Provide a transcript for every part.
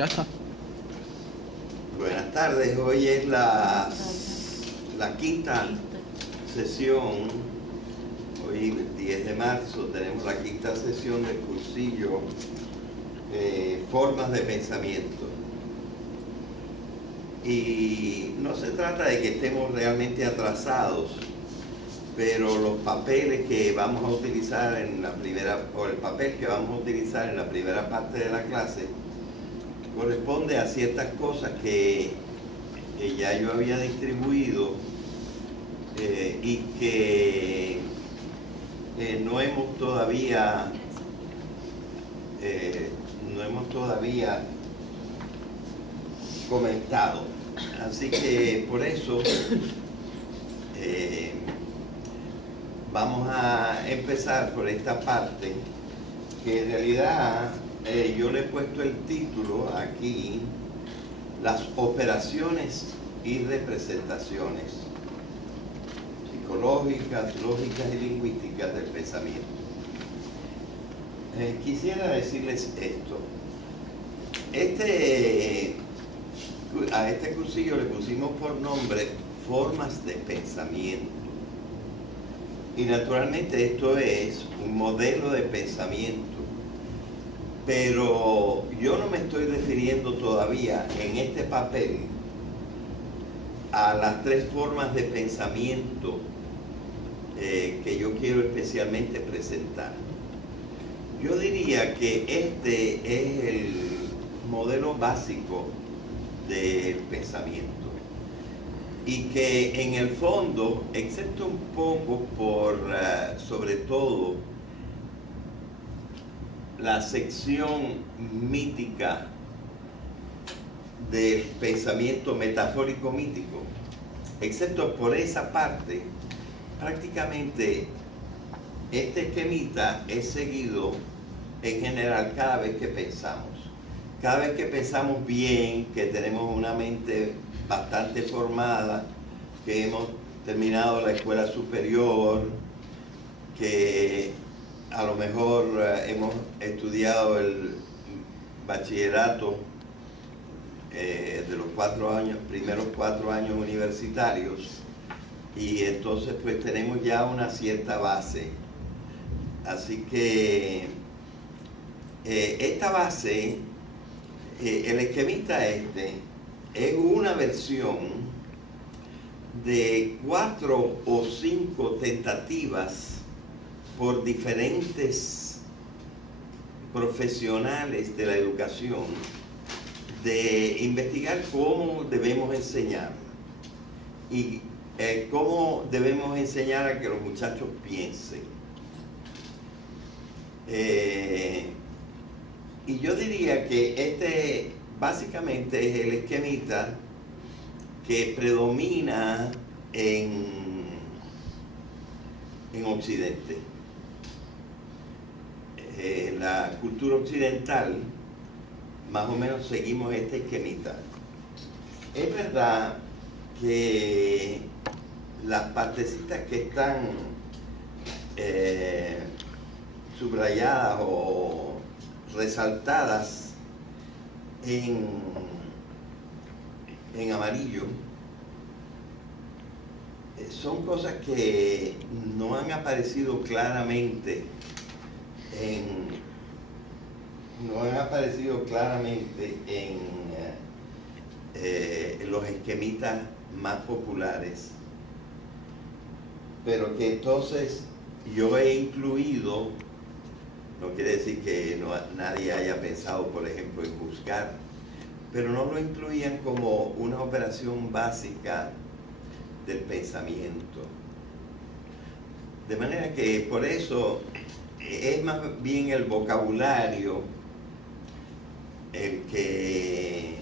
Ya está. Buenas tardes, hoy es la quinta sesión, hoy 10 de marzo tenemos la quinta sesión del cursillo Formas de Pensamiento. Y no se trata de que estemos realmente atrasados, pero los papeles que vamos a utilizar en la primera, o el papel que vamos a utilizar en la primera parte de la clase, corresponde a ciertas cosas que ya yo había distribuido y que no hemos todavía comentado. Así que por eso vamos a empezar por esta parte, que en realidad yo le he puesto el título aquí: las operaciones y representaciones psicológicas, lógicas y lingüísticas del pensamiento. Quisiera decirles esto. A este cursillo le pusimos por nombre Formas de Pensamiento. Y naturalmente esto es un modelo de pensamiento. Pero yo no me estoy refiriendo todavía en este papel a las tres formas de pensamiento que yo quiero especialmente presentar. Yo diría que este es el modelo básico del pensamiento y que en el fondo, excepto un poco por sobre todo la sección mítica del pensamiento metafórico mítico, excepto por esa parte, prácticamente este esquemita es seguido en general cada vez que pensamos. Cada vez que pensamos bien, que tenemos una mente bastante formada, que hemos terminado la escuela superior, que a lo mejor hemos estudiado el bachillerato de los primeros 4 años universitarios, y entonces pues tenemos ya una cierta base. Así que esta base, el esquemita este, es una versión de 4 o 5 tentativas por diferentes profesionales de la educación de investigar cómo debemos enseñar y cómo debemos enseñar a que los muchachos piensen. Y yo diría que este básicamente es el esquemita que predomina en Occidente. La cultura occidental, más o menos seguimos este esquemita. Es verdad que las partecitas que están subrayadas o resaltadas en amarillo son cosas que no han aparecido claramente en los esquemitas más populares, pero que entonces yo he incluido. No quiere decir que nadie haya pensado, por ejemplo, en juzgar, pero no lo incluían como una operación básica del pensamiento. De manera que por eso es más bien el vocabulario el que,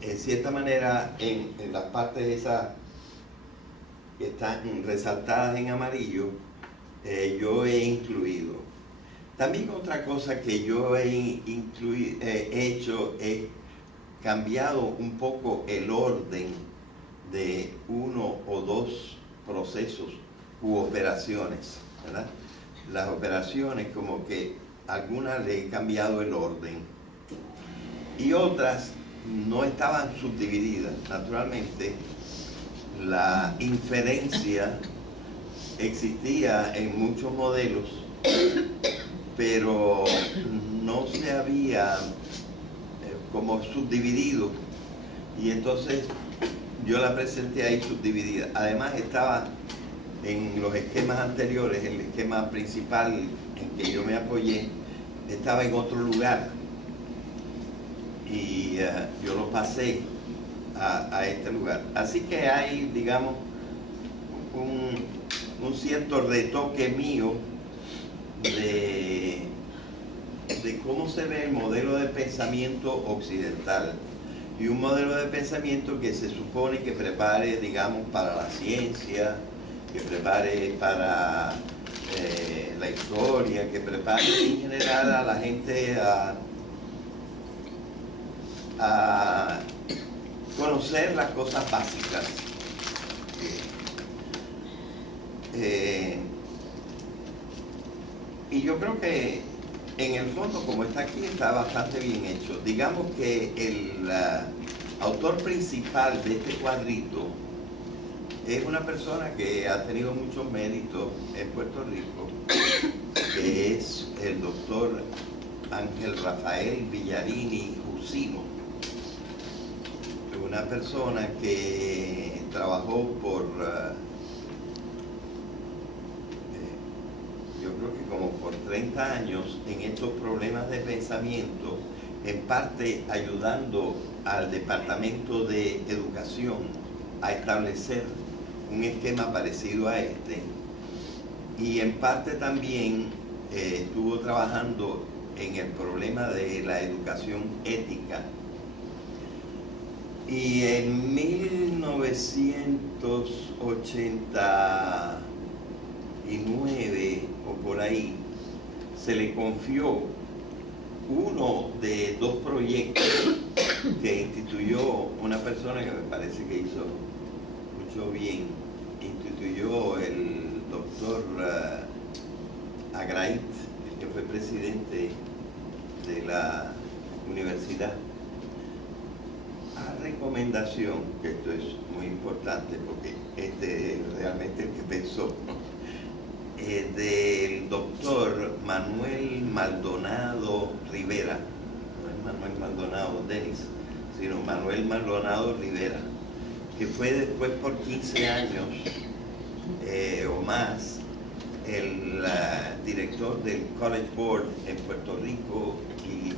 en cierta manera, en las partes esas que están resaltadas en amarillo, yo he incluido. También otra cosa que yo he hecho es cambiado un poco el orden de 1 o 2 procesos u operaciones, ¿verdad? Las operaciones, como que algunas le he cambiado el orden. y otras no estaban subdivididas. Naturalmente, la inferencia existía en muchos modelos, pero no se había como subdividido, y entonces yo la presenté ahí subdividida. Además estaba en los esquemas anteriores, el esquema principal en que yo me apoyé, estaba en otro lugar, y yo lo pasé a este lugar. Así que hay, digamos, un cierto retoque mío de cómo se ve el modelo de pensamiento occidental, y un modelo de pensamiento que se supone que prepare, digamos, para la ciencia, que prepare para la historia, que prepare en general a la gente a conocer las cosas básicas. Y yo creo que en el fondo, como está aquí, está bastante bien hecho. Digamos que el autor principal de este cuadrito es una persona que ha tenido muchos méritos en Puerto Rico, que es el doctor Ángel Rafael Villarini Jusino. Una persona que trabajó por yo creo que como por 30 años en estos problemas de pensamiento, en parte ayudando al Departamento de Educación a establecer un esquema parecido a este, y en parte también estuvo trabajando en el problema de la educación ética. Y en 1989 o por ahí, se le confió uno de dos proyectos que instituyó una persona que me parece que hizo mucho bien. Instituyó el doctor Agrait, el que fue presidente de la universidad, a recomendación, que esto es muy importante porque este es realmente el que pensó, del doctor Manuel Maldonado Rivera. No es Manuel Maldonado Denis, sino Manuel Maldonado Rivera, que fue después por 15 años o más el director del College Board en Puerto Rico y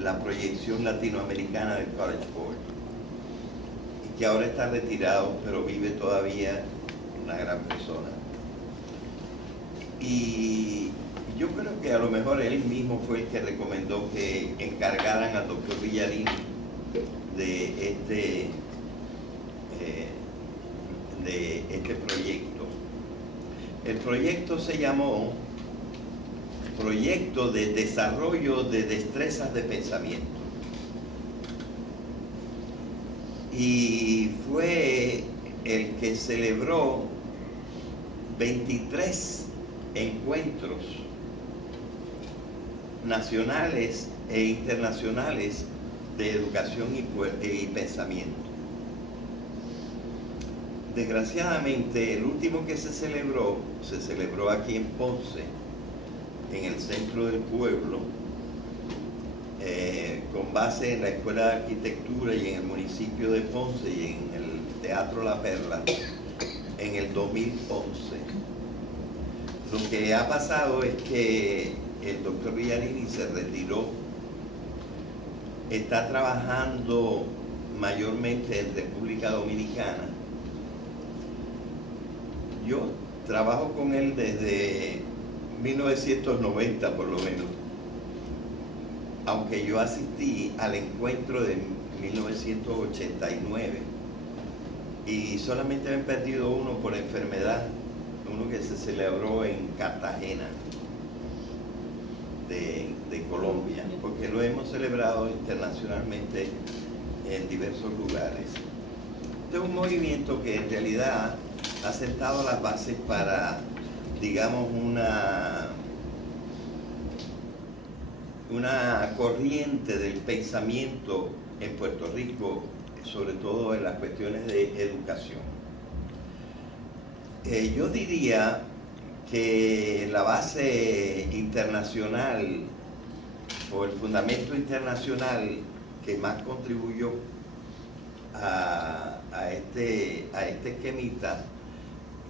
la proyección latinoamericana del College Board, y que ahora está retirado, pero vive todavía, una gran persona. Y yo creo que a lo mejor él mismo fue el que recomendó que encargaran al doctor Villarini de este proyecto. El proyecto se llamó Proyecto de Desarrollo de Destrezas de Pensamiento, y fue el que celebró 23 encuentros nacionales e internacionales de educación y pensamiento. Desgraciadamente, el último que se celebró aquí en Ponce, en el centro del pueblo, con base en la Escuela de Arquitectura y en el municipio de Ponce y en el Teatro La Perla, en el 2011. Lo que ha pasado es que el doctor Villarini se retiró, está trabajando mayormente en República Dominicana. Yo trabajo con él desde 1990 por lo menos, aunque yo asistí al encuentro de 1989 y solamente me he perdido uno por enfermedad, uno que se celebró en Cartagena de Colombia, porque lo hemos celebrado internacionalmente en diversos lugares. Este es un movimiento que en realidad ha sentado las bases para, digamos, una corriente del pensamiento en Puerto Rico, sobre todo en las cuestiones de educación. Yo diría que la base internacional o el fundamento internacional que más contribuyó a este esquemita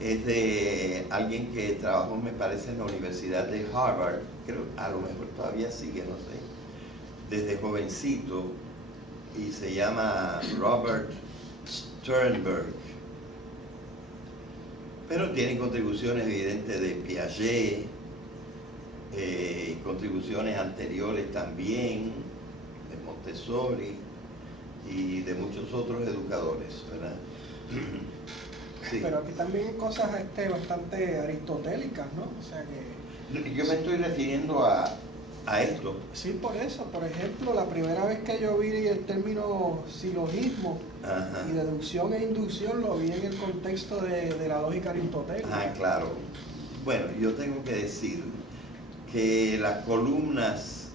es de alguien que trabajó, me parece, en la Universidad de Harvard, creo, a lo mejor todavía sigue, no sé, desde jovencito, y se llama Robert Sternberg. Pero tiene contribuciones evidentes de Piaget, contribuciones anteriores también, de Montessori y de muchos otros educadores, ¿verdad? Sí. Pero aquí también hay cosas bastante aristotélicas, ¿no? O sea que... Yo me estoy refiriendo a esto. Sí, por eso. Por ejemplo, la primera vez que yo vi el término silogismo y deducción e inducción lo vi en el contexto de la lógica aristotélica. Ah, claro. Bueno, yo tengo que decir que las columnas,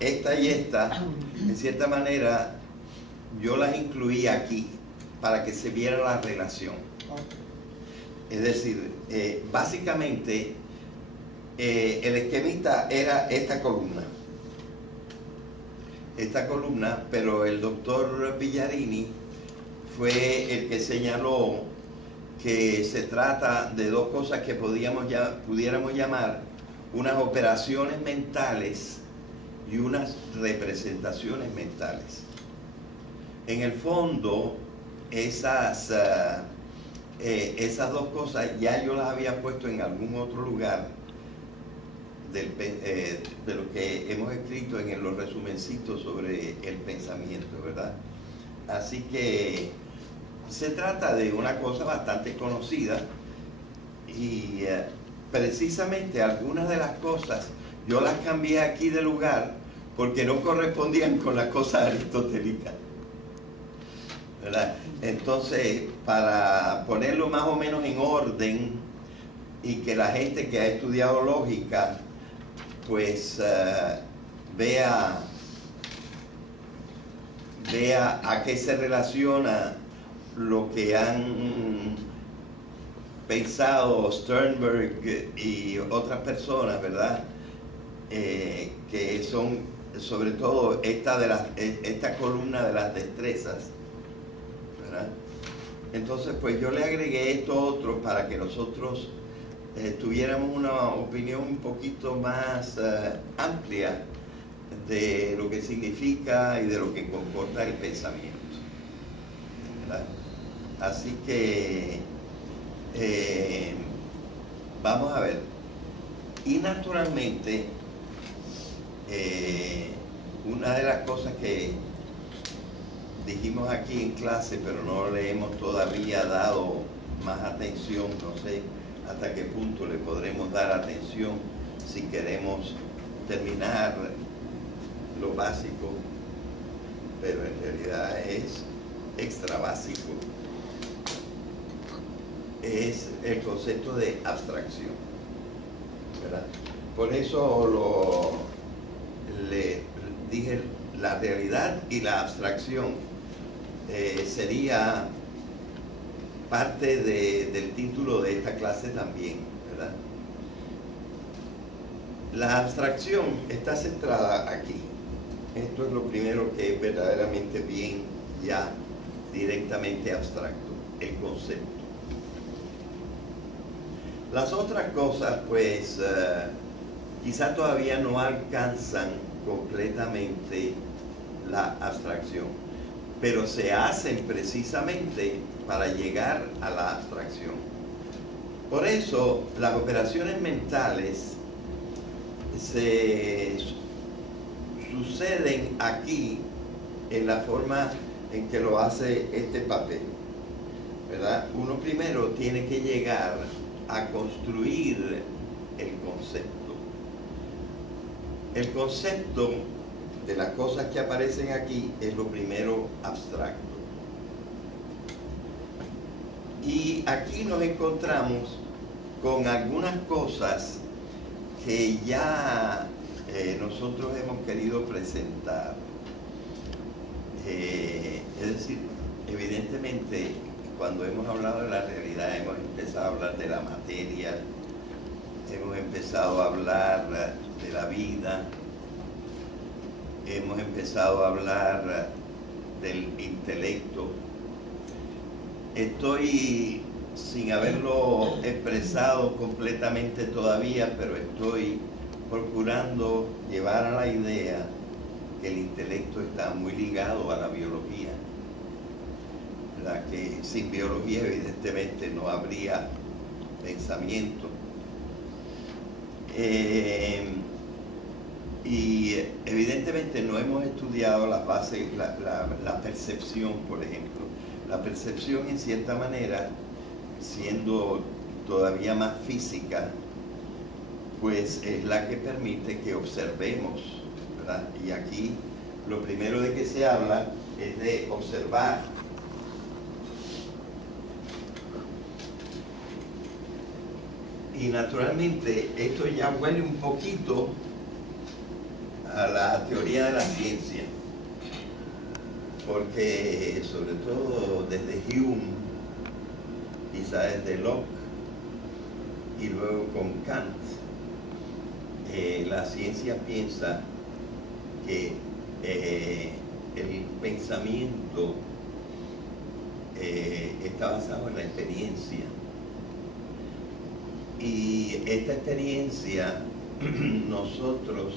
esta y esta, en cierta manera, yo las incluí aquí para que se viera la relación. Es decir, básicamente el esquemita era esta columna, pero el doctor Villarini fue el que señaló que se trata de dos cosas que pudiéramos llamar unas operaciones mentales y unas representaciones mentales. En el fondo, esas dos cosas ya yo las había puesto en algún otro lugar de lo que hemos escrito en los resumencitos sobre el pensamiento, ¿verdad? Así que se trata de una cosa bastante conocida y precisamente algunas de las cosas yo las cambié aquí de lugar porque no correspondían con las cosas aristotélicas, ¿verdad? Entonces, para ponerlo más o menos en orden y que la gente que ha estudiado lógica pues vea a qué se relaciona lo que han pensado Sternberg y otras personas, ¿verdad? Que son sobre todo esta columna de las destrezas, ¿verdad? Entonces, pues yo le agregué esto otro para que nosotros tuviéramos una opinión un poquito más amplia de lo que significa y de lo que comporta el pensamiento, ¿verdad? Así que vamos a ver. Y naturalmente, una de las cosas que dijimos aquí en clase, pero no le hemos todavía dado más atención, no sé hasta qué punto le podremos dar atención si queremos terminar lo básico, pero en realidad es extra básico, es el concepto de abstracción, ¿verdad? Por eso le dije la realidad y la abstracción sería parte del título de esta clase también, ¿verdad? La abstracción está centrada aquí. Esto es lo primero que es verdaderamente bien ya directamente abstracto, el concepto. Las otras cosas, pues, quizá todavía no alcanzan completamente la abstracción, pero se hacen precisamente para llegar a la abstracción. Por eso, las operaciones mentales se suceden aquí en la forma en que lo hace este papel, ¿verdad? Uno primero tiene que llegar a construir el concepto. El concepto de las cosas que aparecen aquí es lo primero abstracto. Y aquí nos encontramos con algunas cosas que ya nosotros hemos querido presentar. Es decir, evidentemente, cuando hemos hablado de la realidad, hemos empezado a hablar de la materia, hemos empezado a hablar de la vida, hemos empezado a hablar del intelecto. Estoy sin haberlo expresado completamente todavía, pero estoy procurando llevar a la idea que el intelecto está muy ligado a la biología, ¿verdad? Que sin biología evidentemente no habría pensamiento. Y evidentemente no hemos estudiado la base, la percepción, por ejemplo. La percepción, en cierta manera, siendo todavía más física, pues es la que permite que observemos, ¿verdad? Y aquí lo primero de que se habla es de observar. Y naturalmente esto ya huele un poquito a la teoría de la ciencia, porque sobre todo desde Hume, quizá desde Locke y luego con Kant, la ciencia piensa que el pensamiento está basado en la experiencia, y esta experiencia nosotros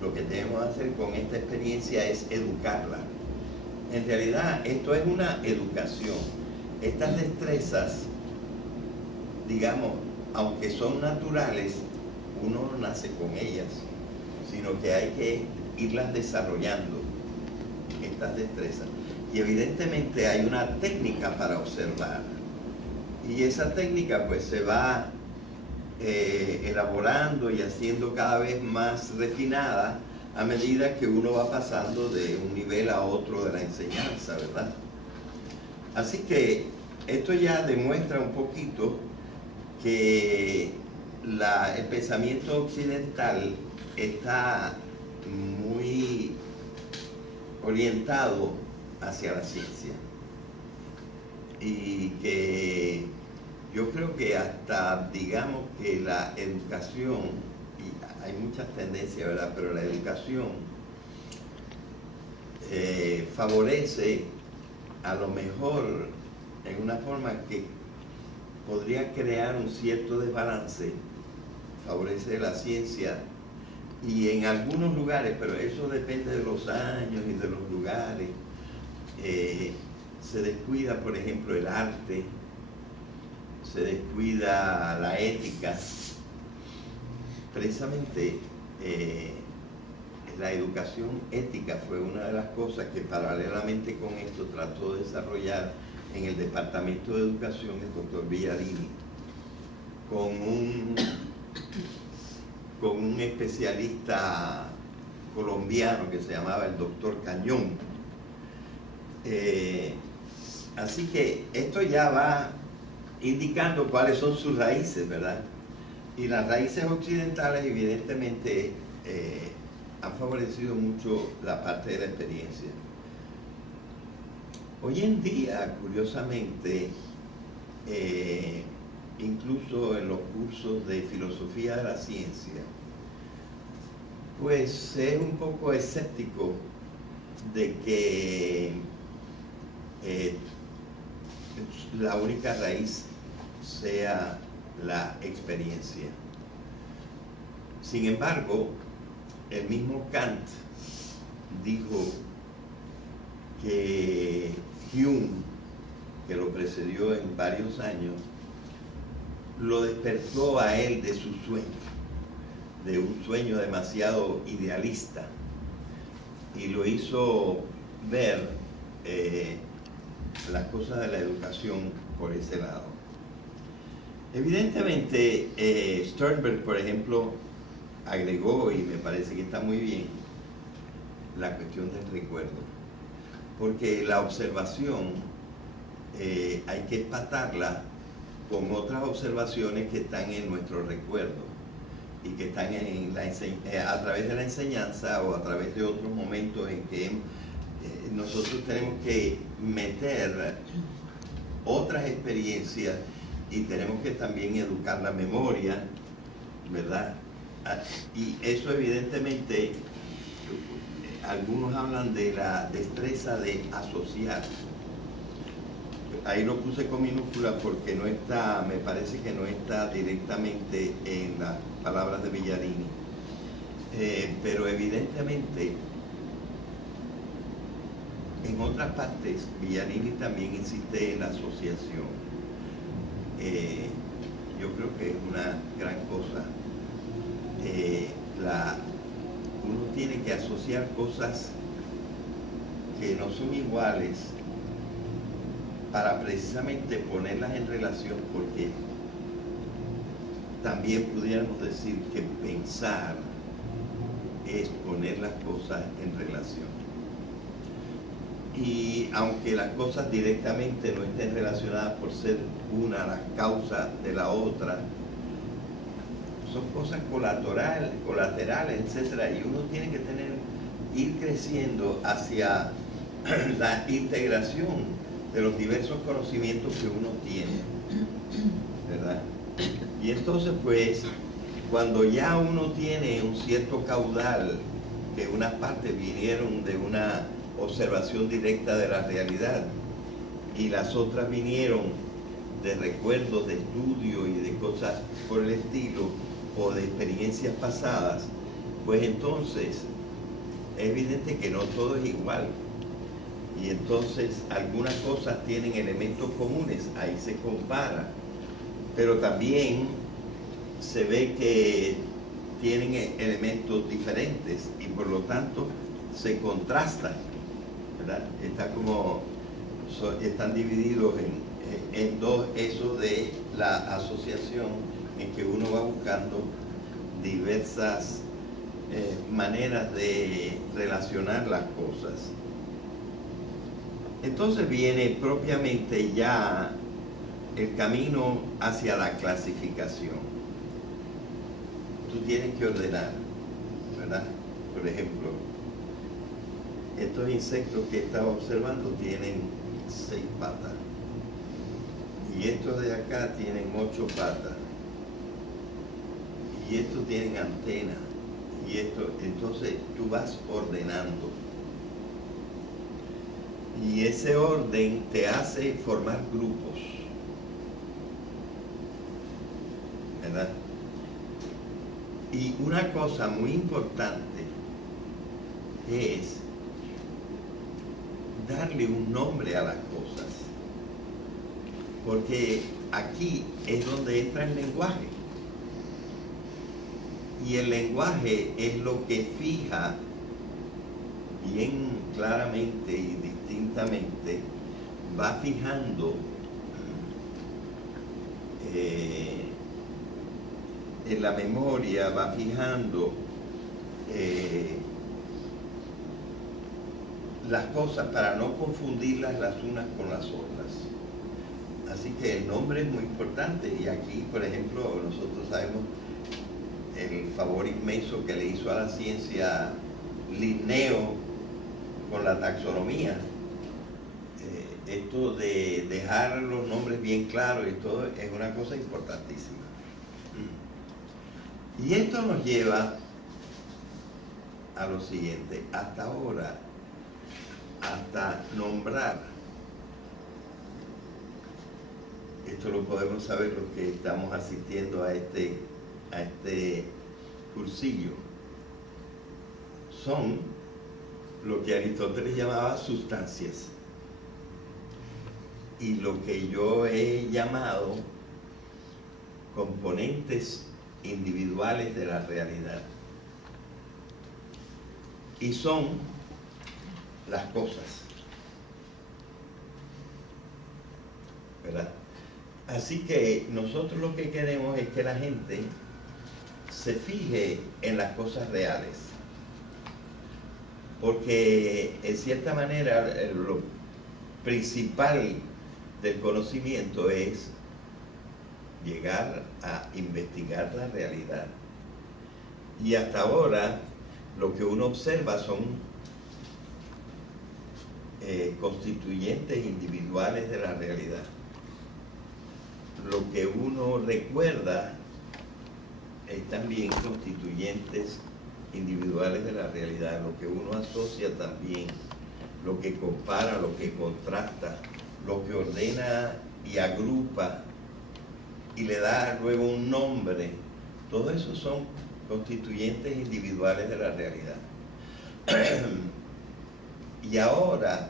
lo que debemos hacer con esta experiencia es educarla. En realidad esto es una educación. Estas destrezas, digamos, aunque son naturales, uno no nace con ellas, sino que hay que irlas desarrollando, estas destrezas. Y evidentemente hay una técnica para observar. Y esa técnica pues se va elaborando y haciendo cada vez más refinada a medida que uno va pasando de un nivel a otro de la enseñanza, ¿verdad? Así que esto ya demuestra un poquito que el pensamiento occidental está muy orientado hacia la ciencia, y que yo creo que hasta, digamos que la educación, y hay muchas tendencias, ¿verdad? Pero la educación favorece, a lo mejor, en una forma que podría crear un cierto desbalance, favorece la ciencia, y en algunos lugares, pero eso depende de los años y de los lugares, se descuida, por ejemplo, el arte, se descuida la ética. Precisamente la educación ética fue una de las cosas que paralelamente con esto trató de desarrollar en el Departamento de Educación el doctor Villadini, con un especialista colombiano que se llamaba el doctor Cañón. Así que esto ya va indicando cuáles son sus raíces, ¿verdad? Y las raíces occidentales evidentemente han favorecido mucho la parte de la experiencia. Hoy en día, curiosamente, incluso en los cursos de filosofía de la ciencia, pues se es un poco escéptico de que la única raíz sea la experiencia. Sin embargo, el mismo Kant dijo que Hume, que lo precedió en varios años, lo despertó a él de su sueño, de un sueño demasiado idealista, y lo hizo ver las cosas de la educación por ese lado. Evidentemente, Sternberg, por ejemplo, agregó, y me parece que está muy bien, la cuestión del recuerdo, porque la observación hay que empatarla con otras observaciones que están en nuestro recuerdo. y que están en a través de la enseñanza o a través de otros momentos en que nosotros tenemos que meter otras experiencias y tenemos que también educar la memoria, ¿verdad? Y eso evidentemente, algunos hablan de la destreza de asociar. Ahí lo puse con minúscula porque no está, me parece que no está directamente en las palabras de Villarini. Pero evidentemente, en otras partes, Villarini también insiste en la asociación. Yo creo que es una gran cosa. Uno tiene que asociar cosas que no son iguales para precisamente ponerlas en relación, porque también pudiéramos decir que pensar es poner las cosas en relación. Y aunque las cosas directamente no estén relacionadas por ser una la causa de la otra, son cosas colaterales, etcétera, y uno tiene que ir creciendo hacia la integración de los diversos conocimientos que uno tiene, ¿verdad? Y entonces, pues, cuando ya uno tiene un cierto caudal, que unas partes vinieron de una observación directa de la realidad y las otras vinieron de recuerdos de estudio y de cosas por el estilo o de experiencias pasadas, pues entonces es evidente que no todo es igual. Y entonces algunas cosas tienen elementos comunes, ahí se compara, pero también se ve que tienen elementos diferentes y por lo tanto se contrastan, ¿verdad? Están divididos en dos, eso de la asociación, en que uno va buscando diversas maneras de relacionar las cosas. Entonces viene propiamente ya el camino hacia la clasificación. Tú tienes que ordenar, ¿verdad? Por ejemplo, estos insectos que estaba observando tienen 6 patas. Y estos de acá tienen 8 patas. Y estos tienen antenas. Y entonces tú vas ordenando. Y ese orden te hace formar grupos, ¿verdad? Y una cosa muy importante es darle un nombre a las cosas, porque aquí es donde entra el lenguaje. Y el lenguaje es lo que fija bien claramente y distintamente, va fijando en la memoria, va fijando las cosas para no confundirlas las unas con las otras. Así que el nombre es muy importante, y aquí, por ejemplo, nosotros sabemos el favor inmenso que le hizo a la ciencia Linneo con la taxonomía. Esto de dejar los nombres bien claros y todo es una cosa importantísima. Y esto nos lleva a lo siguiente. Hasta ahora, hasta nombrar, esto lo podemos saber los que estamos asistiendo a este cursillo, son lo que Aristóteles llamaba sustancias y lo que yo he llamado componentes individuales de la realidad, y son las cosas, ¿verdad? Así que nosotros lo que queremos es que la gente se fije en las cosas reales, porque en cierta manera lo principal del conocimiento es llegar a investigar la realidad. Y hasta ahora lo que uno observa son constituyentes individuales de la realidad. Lo que uno recuerda es también constituyentes individuales de la realidad, lo que uno asocia también, lo que compara, lo que contrasta, lo que ordena y agrupa y le da luego un nombre. Todo eso son constituyentes individuales de la realidad. Y ahora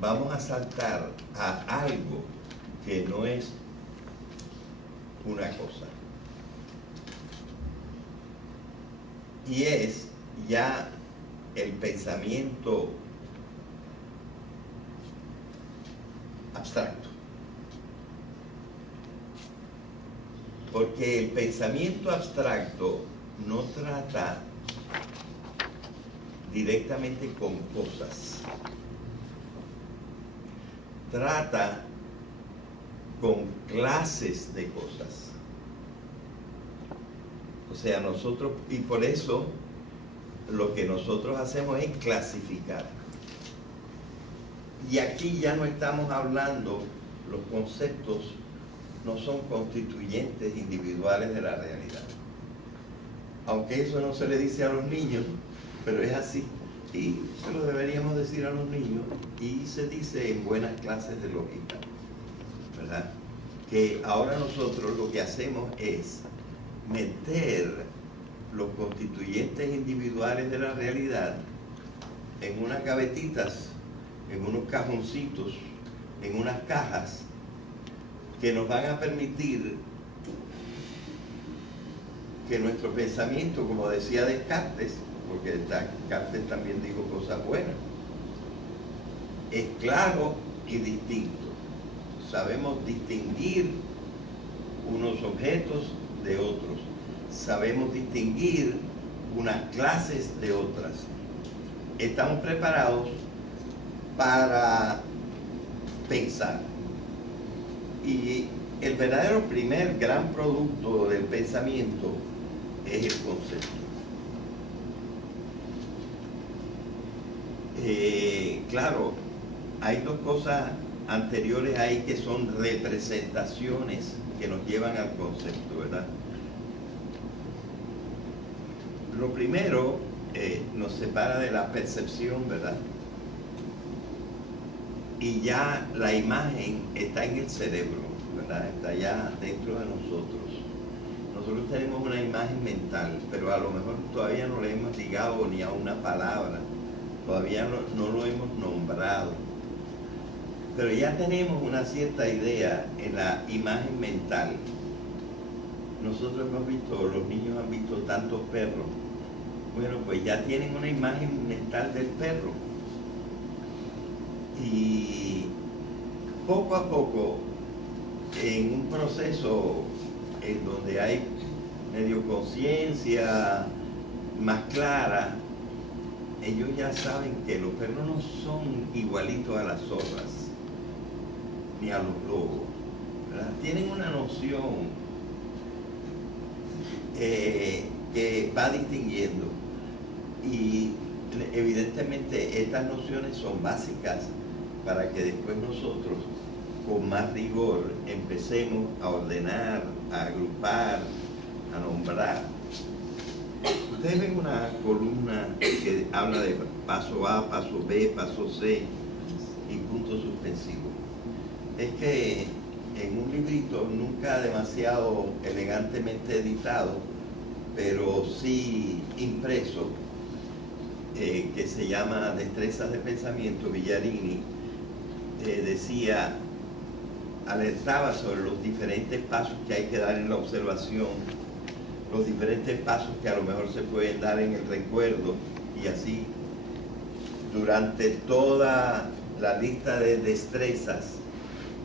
vamos a saltar a algo que no es una cosa. Y es ya el pensamiento abstracto. Porque el pensamiento abstracto no trata directamente con cosas. Trata con clases de cosas. O sea, nosotros, y por eso lo que nosotros hacemos es clasificar. Y aquí ya no estamos hablando, los conceptos no son constituyentes individuales de la realidad. Aunque eso no se le dice a los niños, pero es así. Y se lo deberíamos decir a los niños, y se dice en buenas clases de lógica, ¿verdad? Que ahora nosotros lo que hacemos es meter los constituyentes individuales de la realidad en unas gavetitas, en unos cajoncitos, en unas cajas que nos van a permitir que nuestro pensamiento, como decía Descartes, porque Descartes también dijo cosas buenas, es claro y distinto. Sabemos distinguir unos objetos de otros. Sabemos distinguir unas clases de otras. Estamos preparados para pensar. Y el verdadero primer gran producto del pensamiento es el concepto. Claro, hay dos cosas anteriores ahí que son representaciones que nos llevan al concepto, ¿verdad? Lo primero nos separa de la percepción, ¿verdad? Y ya la imagen está en el cerebro, ¿verdad? Está ya dentro de nosotros. Nosotros tenemos una imagen mental, pero a lo mejor todavía no le hemos ligado ni a una palabra, todavía no lo hemos nombrado. Pero ya tenemos una cierta idea en la imagen mental. Nosotros hemos visto, los niños han visto tantos perros. Bueno, pues ya tienen una imagen mental del perro. Y poco a poco, en un proceso en donde hay medio conciencia más clara, ellos ya saben que los perros no son igualitos a las zorras ni a los lobos, ¿verdad? Tienen una noción que va distinguiendo, y evidentemente estas nociones son básicas para que después nosotros con más rigor empecemos a ordenar, a agrupar, a nombrar. Ustedes ven una columna que habla de paso A, paso B, paso C y punto suspensivo. Es que en un librito, nunca demasiado elegantemente editado, pero sí impreso, que se llama Destrezas de Pensamiento, Villarini, decía, alertaba sobre los diferentes pasos que hay que dar en la observación, los diferentes pasos que a lo mejor se pueden dar en el recuerdo, y así durante toda la lista de destrezas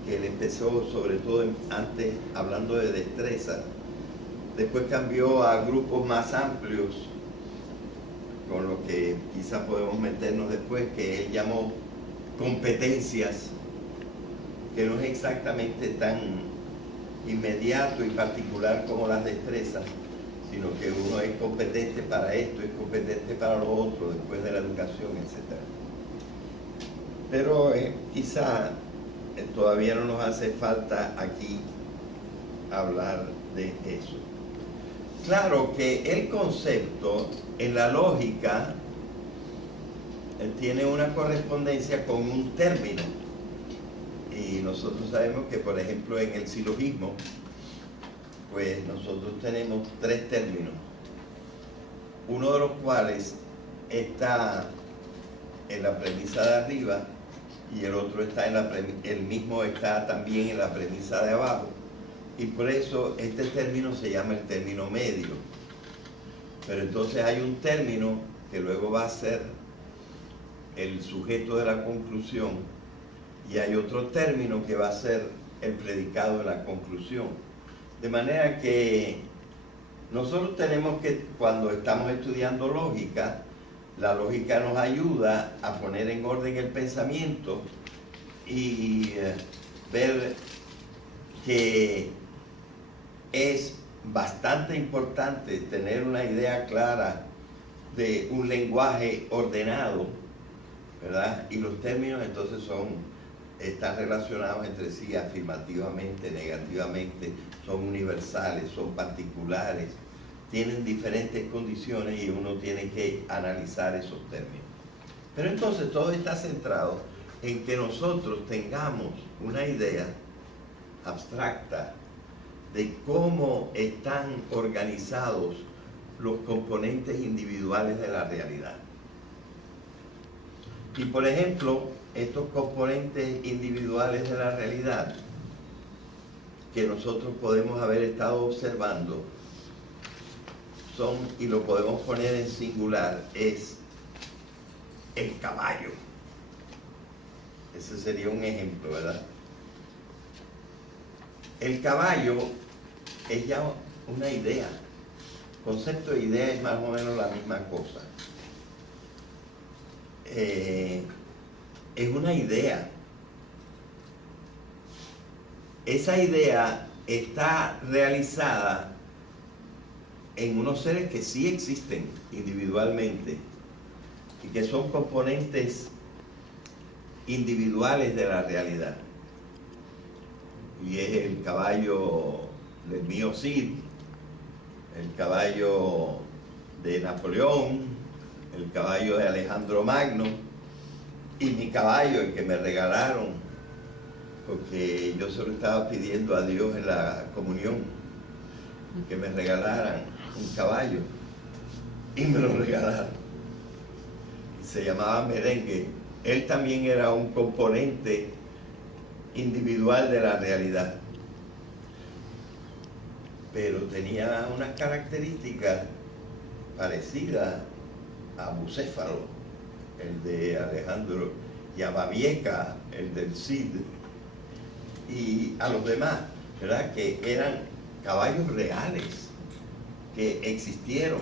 que él empezó, sobre todo antes hablando de destrezas, después cambió a grupos más amplios, con lo que quizá podemos meternos después, que él llamó competencias, que no es exactamente tan inmediato y particular como las destrezas, sino que uno es competente para esto, es competente para lo otro, después de la educación, etc. Pero quizá todavía no nos hace falta aquí hablar de eso. Claro que el concepto en la lógica tiene una correspondencia con un término. Y nosotros sabemos que, por ejemplo, en el silogismo, pues nosotros tenemos 3 términos, uno de los cuales está en la premisa de arriba y el otro está el mismo está también en la premisa de abajo, y por eso este término se llama el término medio. Pero entonces hay un término que luego va a ser el sujeto de la conclusión, y hay otro término que va a ser el predicado de la conclusión. De manera que nosotros tenemos que, cuando estamos estudiando lógica, la lógica nos ayuda a poner en orden el pensamiento y ver que es bastante importante tener una idea clara de un lenguaje ordenado, ¿verdad? Y los términos entonces están relacionados entre sí afirmativamente, negativamente, son universales, son particulares, tienen diferentes condiciones y uno tiene que analizar esos términos. Pero entonces todo está centrado en que nosotros tengamos una idea abstracta de cómo están organizados los componentes individuales de la realidad. Y por ejemplo, estos componentes individuales de la realidad que nosotros podemos haber estado observando son, y lo podemos poner en singular, es el caballo. Ese sería un ejemplo, ¿verdad? El caballo es ya una idea. Concepto de idea es más o menos la misma cosa. Es una idea. Esa idea está realizada en unos seres que sí existen individualmente y que son componentes individuales de la realidad. Y es el caballo del mío Cid, el caballo de Napoleón, el caballo de Alejandro Magno y mi caballo, el que me regalaron, porque yo solo estaba pidiendo a Dios en la comunión que me regalaran un caballo y me lo regalaron. Se llamaba Merengue. Él también era un componente individual de la realidad, pero tenía unas características parecidas a Bucéfalo, el de Alejandro, y a Babieca, el del Cid, y a los demás, ¿verdad? Que eran caballos reales, que existieron.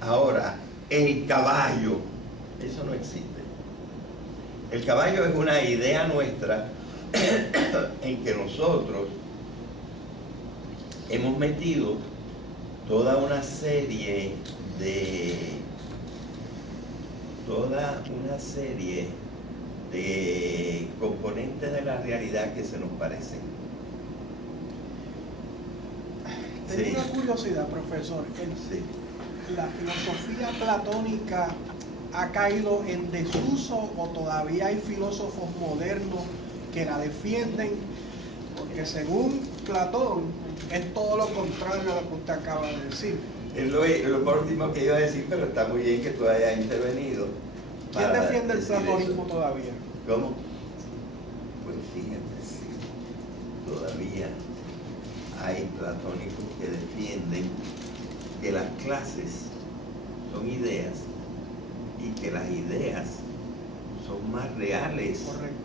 Ahora, el caballo, eso no existe. El caballo es una idea nuestra en que nosotros hemos metido toda una serie de componentes de la realidad que se nos parecen. Tengo una curiosidad, profesor. Sí. ¿La filosofía platónica ha caído en desuso o todavía hay filósofos modernos que la defienden? Porque según Platón es todo lo contrario a lo que usted acaba de decir. Es lo último que iba a decir, pero está muy bien que tú hayas intervenido. ¿Quién defiende el platonismo todavía? ¿Cómo? Pues fíjate, sí, todavía hay platónicos que defienden que las clases son ideas y que las ideas son más reales. Correcto.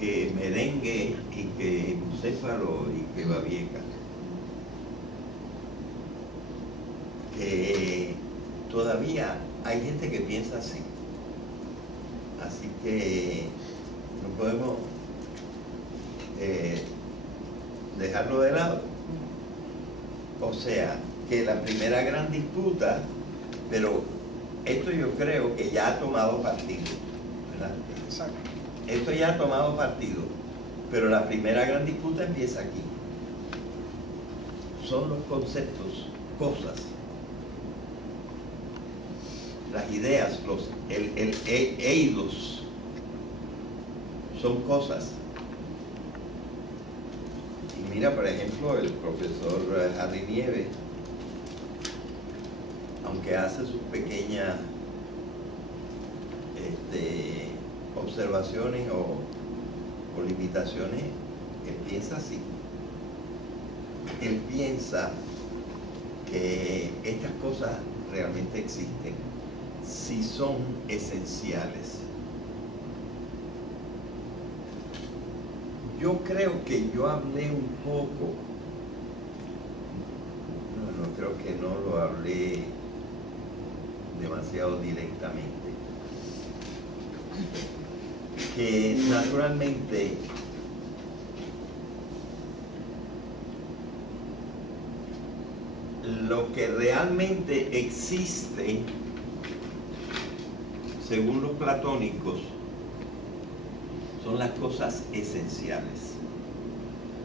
Que Merengue y que Bucéfalo y que Babieca. Que todavía hay gente que piensa así. Así que no podemos dejarlo de lado. O sea, que la primera gran disputa, pero esto yo creo que ya ha tomado partido, ¿verdad? Exacto. Esto ya ha tomado partido, pero la primera gran disputa empieza aquí. Son los conceptos, cosas, las ideas, el eidos, son cosas. Y mira, por ejemplo, el profesor Harry Nieves, aunque hace sus pequeñas observaciones o limitaciones, él piensa así. Él piensa que estas cosas realmente existen, si son esenciales. Yo creo que yo hablé un poco, no creo que no lo hablé demasiado directamente, que naturalmente lo que realmente existe, según los platónicos, son las cosas esenciales.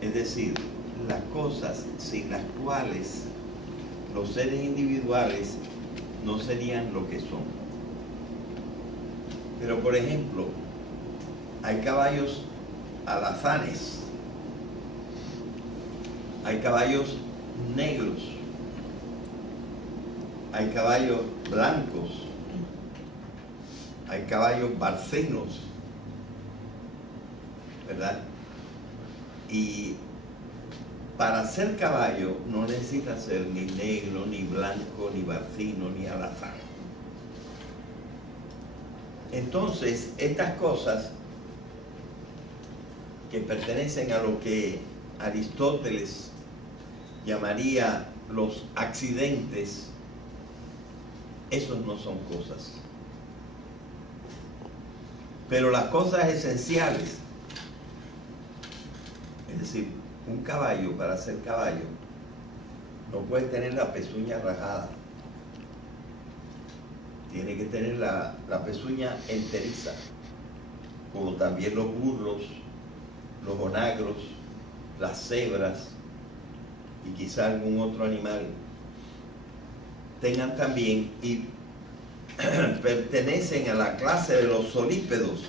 Es decir, las cosas sin las cuales los seres individuales no serían lo que son. Pero, por ejemplo, hay caballos alazanes, hay caballos negros, hay caballos blancos, hay caballos barcenos, ¿verdad? Y para ser caballo no necesita ser ni negro, ni blanco, ni barcino, ni alazán. Entonces, estas cosas que pertenecen a lo que Aristóteles llamaría los accidentes, esos no son cosas. Pero las cosas esenciales, es decir, un caballo, para ser caballo, no puede tener la pezuña rajada. Tiene que tener la pezuña enteriza, como también los burros, los onagros, las cebras y quizá algún otro animal tengan también, y pertenecen a la clase de los solípedos,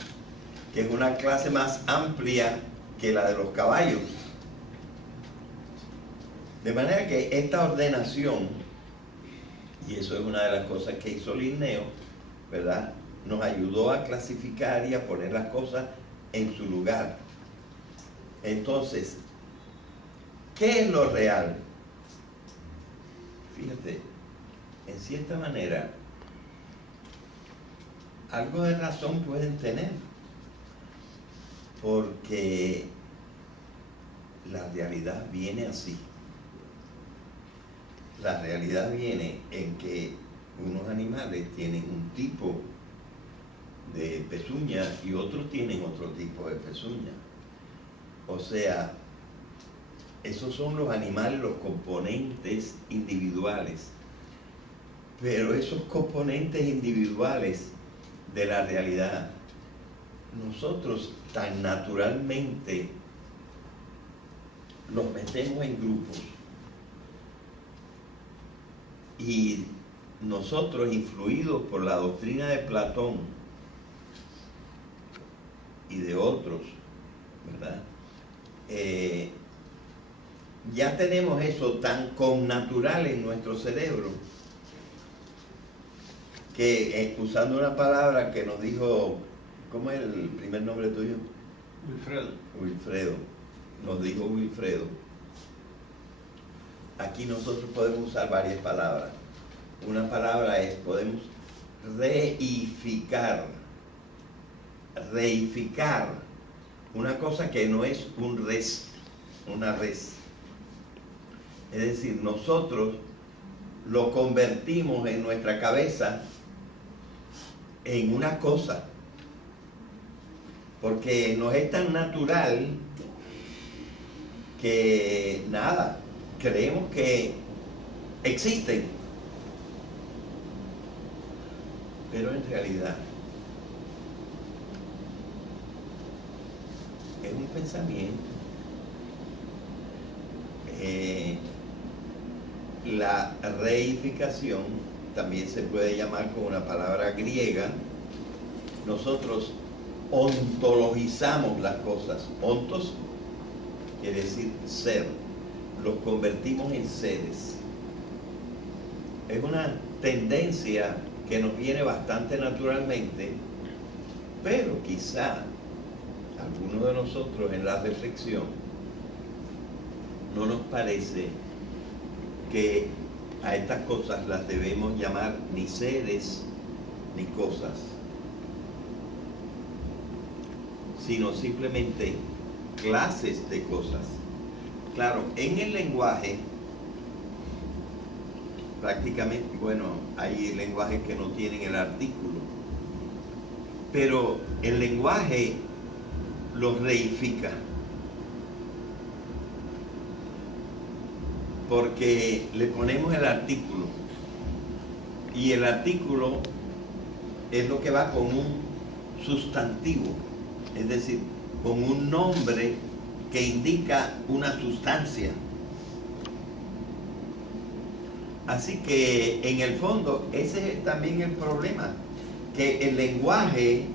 que es una clase más amplia que la de los caballos. De manera que esta ordenación, y eso es una de las cosas que hizo Linneo, ¿verdad?, nos ayudó a clasificar y a poner las cosas en su lugar. Entonces, ¿qué es lo real? Fíjate, en cierta manera, algo de razón pueden tener, porque la realidad viene así. La realidad viene en que unos animales tienen un tipo de pezuña y otros tienen otro tipo de pezuña. O sea, esos son los animales, los componentes individuales. Pero esos componentes individuales de la realidad, nosotros tan naturalmente los metemos en grupos. Y nosotros, influidos por la doctrina de Platón y de otros, ¿verdad?, ya tenemos eso tan connatural en nuestro cerebro que, usando una palabra que nos dijo, ¿cómo es el primer nombre tuyo? Wilfredo. Nos dijo Wilfredo. Aquí nosotros podemos usar varias palabras. Una palabra es, podemos reificar. Reificar una cosa que no es un res, una res. Es decir, nosotros lo convertimos en nuestra cabeza en una cosa, porque nos es tan natural que nada, creemos que existen, pero en realidad es un pensamiento. La reificación también se puede llamar con una palabra griega. Nosotros ontologizamos las cosas. Ontos quiere decir ser. Los convertimos en seres. Es una tendencia que nos viene bastante naturalmente, pero quizá algunos de nosotros en la reflexión no nos parece que a estas cosas las debemos llamar ni seres ni cosas, sino simplemente clases de cosas. Claro, en el lenguaje, prácticamente, bueno, hay lenguajes que no tienen el artículo, pero el lenguaje los reifica, porque le ponemos el artículo, y el artículo es lo que va con un sustantivo, es decir, con un nombre que indica una sustancia. Así que en el fondo ese es también el problema, que el lenguaje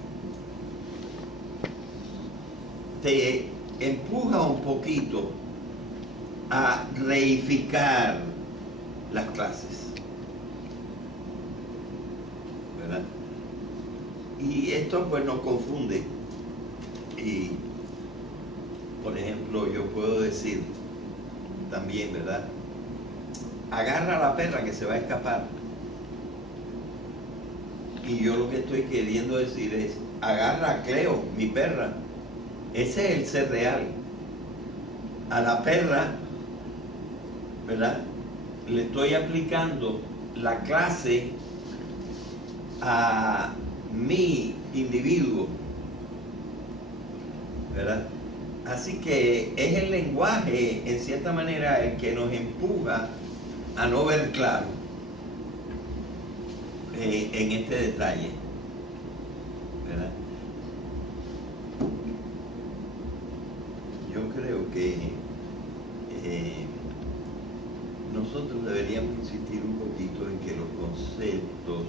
te empuja un poquito a reificar las clases, ¿verdad? Y esto pues nos confunde. Y por ejemplo yo puedo decir también, ¿verdad?, agarra a la perra que se va a escapar, y yo lo que estoy queriendo decir es agarra a Cleo, mi perra. Ese es el ser real. A la perra, ¿verdad?, le estoy aplicando la clase a mi individuo, ¿verdad? Así que es el lenguaje, en cierta manera, el que nos empuja a no ver claro en este detalle, ¿verdad? Yo creo que nosotros deberíamos insistir un poquito en que los conceptos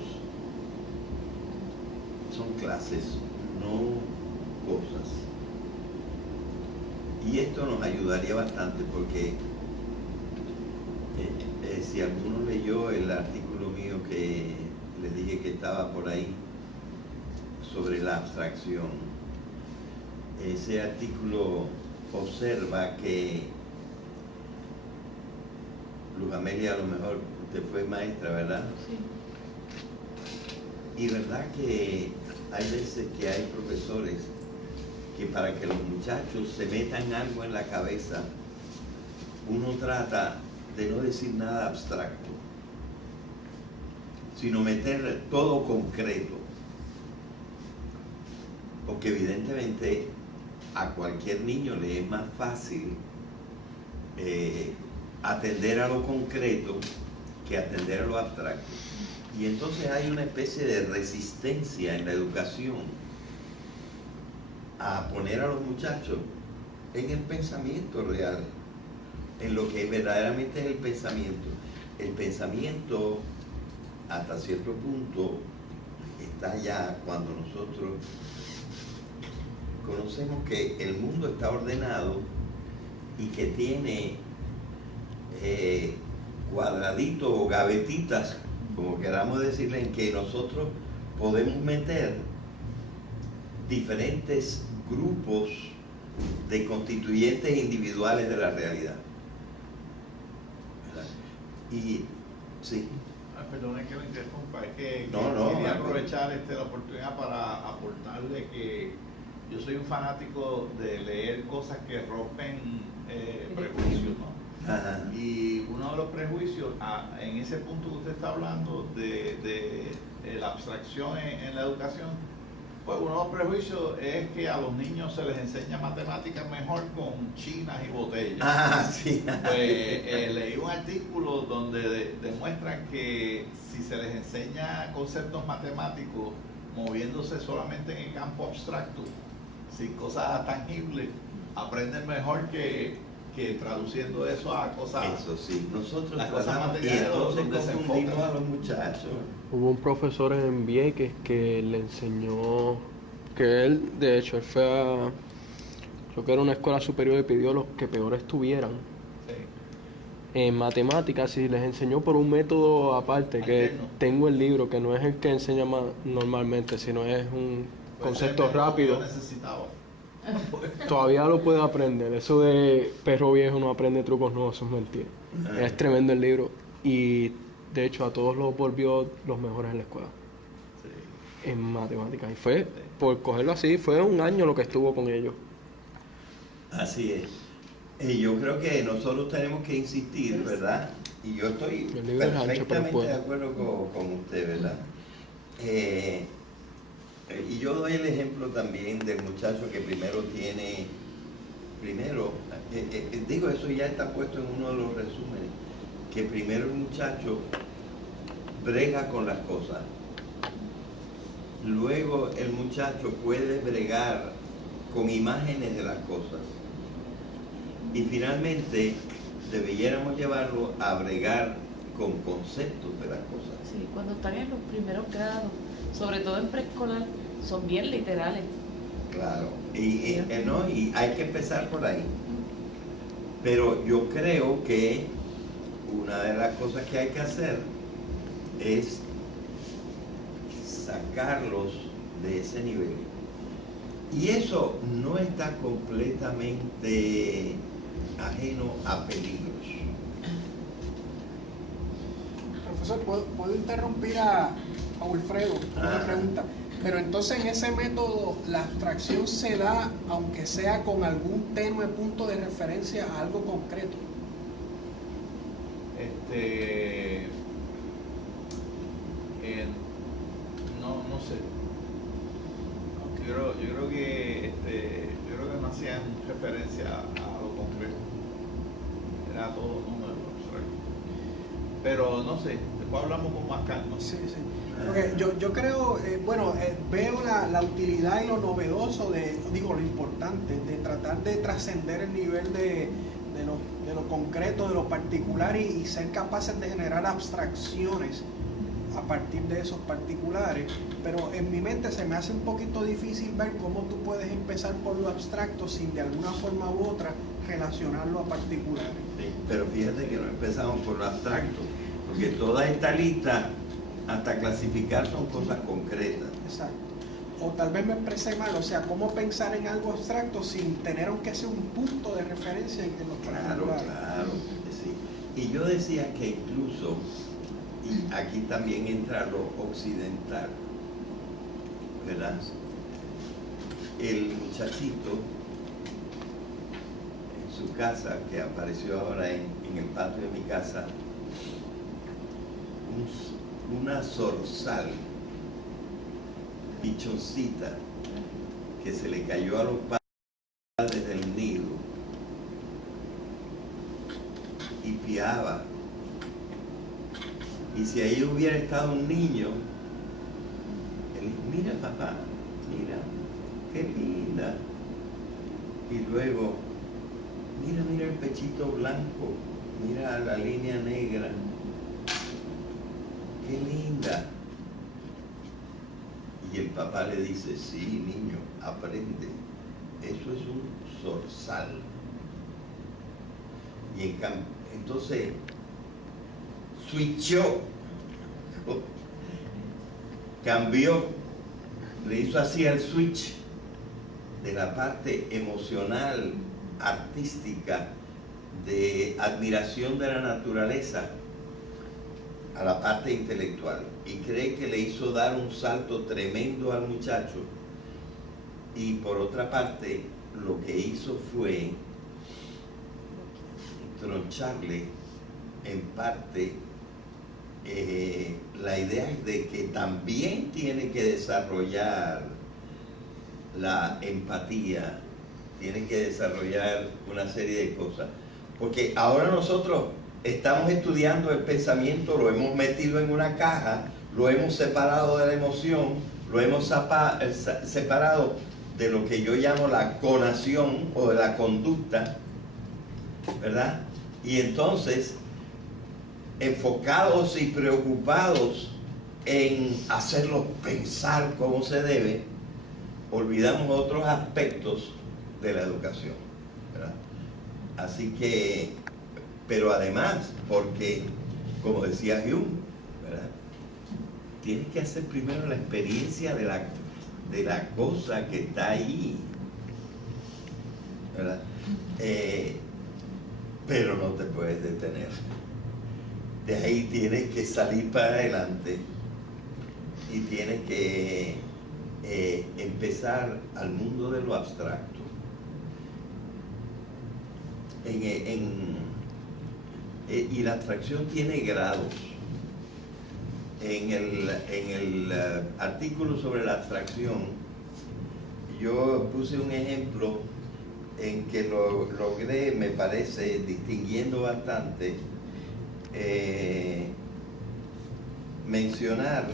son clases, no cosas. Y esto nos ayudaría bastante porque si alguno leyó el artículo mío que les dije que estaba por ahí sobre la abstracción, ese artículo observa que Luz Amelia, a lo mejor usted fue maestra, ¿verdad? Sí. Y verdad que hay veces que hay profesores que para que los muchachos se metan algo en la cabeza, uno trata de no decir nada abstracto, sino meter todo concreto, porque evidentemente a cualquier niño le es más fácil atender a lo concreto que atender a lo abstracto. Y entonces hay una especie de resistencia en la educación a poner a los muchachos en el pensamiento real, en lo que verdaderamente es el pensamiento. El pensamiento, hasta cierto punto, está ya cuando nosotros conocemos que el mundo está ordenado y que tiene cuadraditos o gavetitas, como queramos decirle, en que nosotros podemos meter diferentes grupos de constituyentes individuales de la realidad, ¿verdad? Y sí. Perdone que lo interrumpa, es que no, quería aprovechar la oportunidad para aportarle que yo soy un fanático de leer cosas que rompen prejuicios, ¿no? Ajá. Y uno de los prejuicios, en ese punto que usted está hablando de la abstracción en la educación, Pues uno de los prejuicios es que a los niños se les enseña matemáticas mejor con chinas y botellas. Ah, sí. Pues leí un artículo donde demuestran que si se les enseña conceptos matemáticos moviéndose solamente en el campo abstracto, sin cosas tangibles, aprenden mejor que traduciendo eso a cosas. Eso sí, nosotros las cosas tratamos, y materiales entonces donde se confundimos enfocan. a los muchachos. Hubo un profesor en Vieques que le enseñó, que él, de hecho, él fue a, creo que era una escuela superior y pidió los que peor estuvieran Sí. en matemáticas y les enseñó por un método aparte, que Alterno. tengo el libro, que no es el que enseña normalmente, sino es un Pues concepto ese es lo que rápido. yo necesitaba. Todavía lo puede aprender. Eso de perro viejo no aprende trucos nuevos, eso es mentira. Es tremendo el libro. Y de hecho a todos los volvió los mejores en la escuela, Sí. en matemáticas. Y fue, por cogerlo así, fue un año lo que estuvo con ellos. Así es. Y yo creo que nosotros tenemos que insistir, ¿verdad? Y yo estoy El libro es ancho, pero perfectamente puede. de acuerdo con usted, ¿verdad? Y yo doy el ejemplo también del muchacho que digo, eso ya está puesto en uno de los resúmenes, que primero el muchacho brega con las cosas, luego el muchacho puede bregar con imágenes de las cosas, y finalmente debiéramos llevarlo a bregar con conceptos de las cosas. Sí, cuando están en los primeros grados, sobre todo en preescolar, son bien literales. Claro, y hay que empezar por ahí. Pero yo creo que una de las cosas que hay que hacer es sacarlos de ese nivel. Y eso no está completamente ajeno a peligros. Profesor, ¿puedo interrumpir a Wilfredo con una pregunta? Pero entonces en ese método la abstracción se da aunque sea con algún tenue punto de referencia a algo concreto. No sé. Yo creo que no hacían referencia a lo concreto. Era todo número abstracto. Pero no sé, después hablamos con más calma. Sí, sí. Porque yo creo, veo la utilidad y lo novedoso lo importante de tratar de trascender el nivel de lo concreto, de lo particular y ser capaces de generar abstracciones a partir de esos particulares, pero en mi mente se me hace un poquito difícil ver cómo tú puedes empezar por lo abstracto sin de alguna forma u otra relacionarlo a particulares. Sí, pero fíjate que no empezamos por lo abstracto, porque toda esta lista, hasta clasificar, son cosas concretas. Exacto. O tal vez me expresé mal, o sea, cómo pensar en algo abstracto sin tener aunque sea un punto de referencia en los particulares. Claro, sí. Y yo decía que incluso, y aquí también entra lo occidental, ¿verdad? El muchachito en su casa, que apareció ahora en el patio de mi casa, una zorzal pichoncita que se le cayó a los padres del nido y piaba. Y si ahí hubiera estado un niño, él, mira papá, mira, qué linda. Y luego, mira el pechito blanco, mira la línea negra, qué linda. Y el papá le dice, sí, niño, aprende, eso es un zorzal. Y entonces switchó, cambió, le hizo así el switch de la parte emocional, artística, de admiración de la naturaleza, a la parte intelectual, y cree que le hizo dar un salto tremendo al muchacho. Y por otra parte, lo que hizo fue troncharle en parte la idea de que también tiene que desarrollar la empatía, tienes que desarrollar una serie de cosas. Porque ahora nosotros estamos estudiando el pensamiento, lo hemos metido en una caja, lo hemos separado de la emoción, lo hemos separado de lo que yo llamo la conación o de la conducta, ¿verdad? Y entonces, enfocados y preocupados en hacerlos pensar como se debe, olvidamos otros aspectos de la educación, ¿verdad? Así que, pero además, porque, como decía Hume, ¿verdad? Tienes que hacer primero la experiencia de la cosa que está ahí, ¿verdad? Pero no te puedes detener. De ahí tienes que salir para adelante y tienes que empezar al mundo de lo abstracto. Y la abstracción tiene grados. En el artículo sobre la abstracción, yo puse un ejemplo en que lo logré, me parece, distinguiendo bastante, mencionar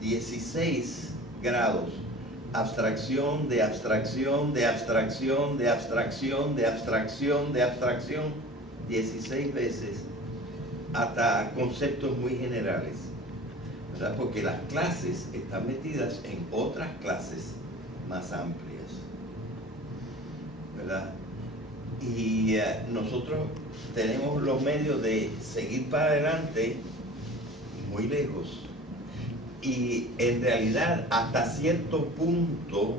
16 grados, abstracción, de abstracción, de abstracción, de abstracción, de abstracción, de abstracción, 16 veces, hasta conceptos muy generales, ¿verdad? Porque las clases están metidas en otras clases más amplias, ¿verdad? Y nosotros tenemos los medios de seguir para adelante muy lejos. Y en realidad, hasta cierto punto,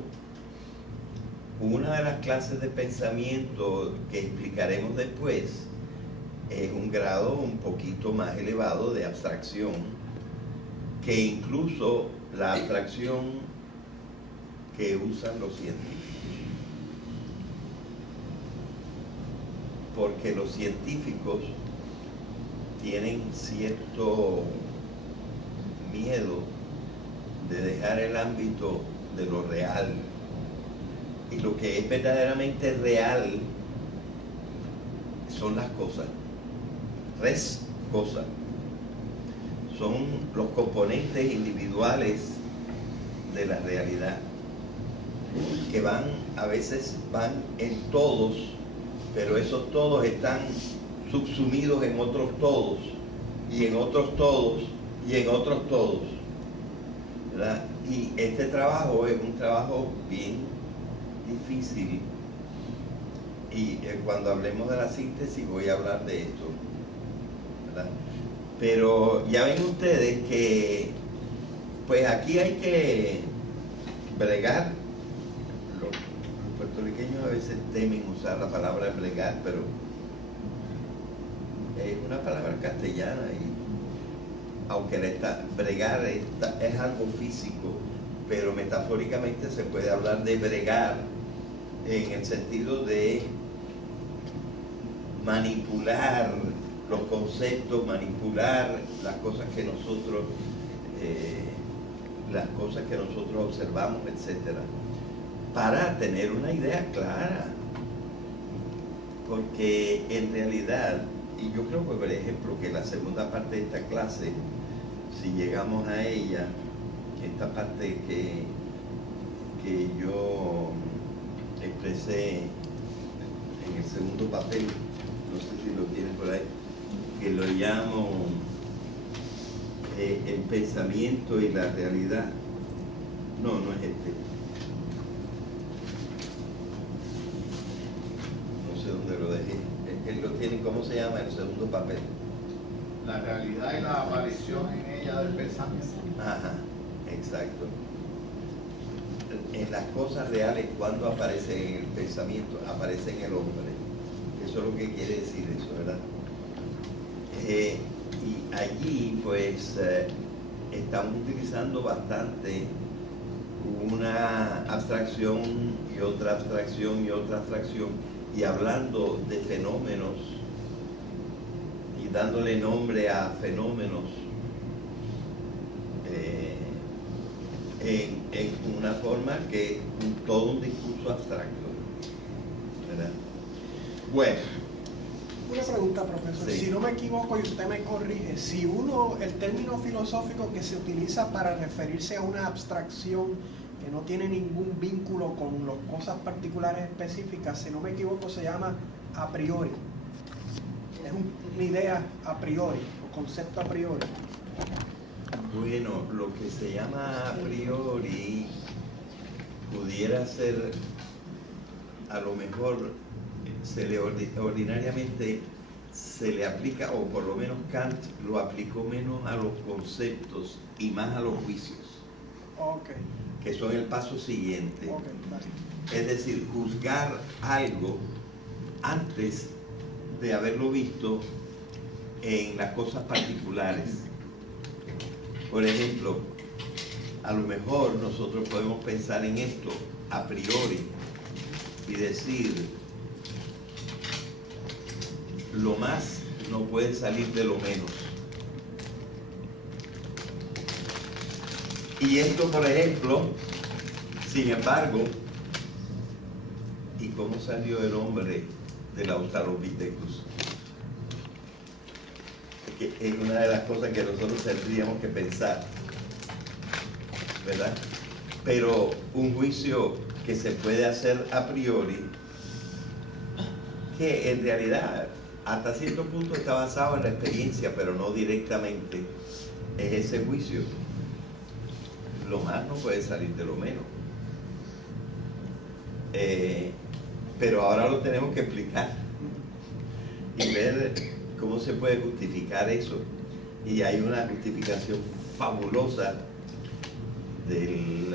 una de las clases de pensamiento que explicaremos después es un grado un poquito más elevado de abstracción, que incluso la abstracción que usan los científicos. Porque los científicos tienen cierto miedo de dejar el ámbito de lo real, y lo que es verdaderamente real son las cosas, cosas, son los componentes individuales de la realidad, que a veces van en todos, pero esos todos están subsumidos en otros todos, y en otros todos, y en otros todos, ¿verdad? Y este trabajo es un trabajo bien difícil, y cuando hablemos de la síntesis voy a hablar de esto, ¿verdad? Pero ya ven ustedes que pues aquí hay que bregar. Los puertorriqueños a veces temen usar la palabra bregar, pero es una palabra castellana, y aunque bregar es algo físico, pero metafóricamente se puede hablar de bregar en el sentido de manipular los conceptos, manipular las cosas que nosotros observamos, etcétera, para tener una idea clara. Porque en realidad, y yo creo que por ejemplo que la segunda parte de esta clase, si llegamos a ella, esta parte que yo expresé en el segundo papel, no sé si lo tienen por ahí, que lo llamo el pensamiento y la realidad. No es este. No sé dónde lo dejé. Él lo tiene, ¿cómo se llama el segundo papel? La realidad y la aparición en ella del pensamiento. Ajá, exacto. En las cosas reales, ¿cuándo aparece en el pensamiento? Aparece en el hombre. Eso es lo que quiere decir eso, ¿verdad? Y allí, pues, estamos utilizando bastante una abstracción y otra abstracción y otra abstracción, y hablando de fenómenos y dándole nombre a fenómenos en una forma que todo un discurso abstracto, ¿verdad? Bueno, Una pregunta, profesor. Sí. Si no me equivoco y usted me corrige, si el término filosófico que se utiliza para referirse a una abstracción que no tiene ningún vínculo con las cosas particulares específicas, si no me equivoco, se llama a priori. Es una idea a priori, o concepto a priori. bueno, lo que se llama a priori pudiera ser, a lo mejor, ordinariamente se le aplica, o por lo menos Kant lo aplicó menos a los conceptos y más a los juicios, Ok, que son el paso siguiente. ok, vale. Es decir, juzgar algo antes de haberlo visto en las cosas particulares. Por ejemplo, a lo mejor nosotros podemos pensar en esto a priori y decir, lo más no puede salir de lo menos. Y esto, por ejemplo, sin embargo, ¿y cómo salió el hombre del Australopithecus? Que es una de las cosas que nosotros tendríamos que pensar, ¿verdad? Pero un juicio que se puede hacer a priori, que en realidad hasta cierto punto está basado en la experiencia, pero no directamente, es ese juicio. Lo más no puede salir de lo menos. Pero ahora lo tenemos que explicar y ver cómo se puede justificar eso. Y hay una justificación fabulosa del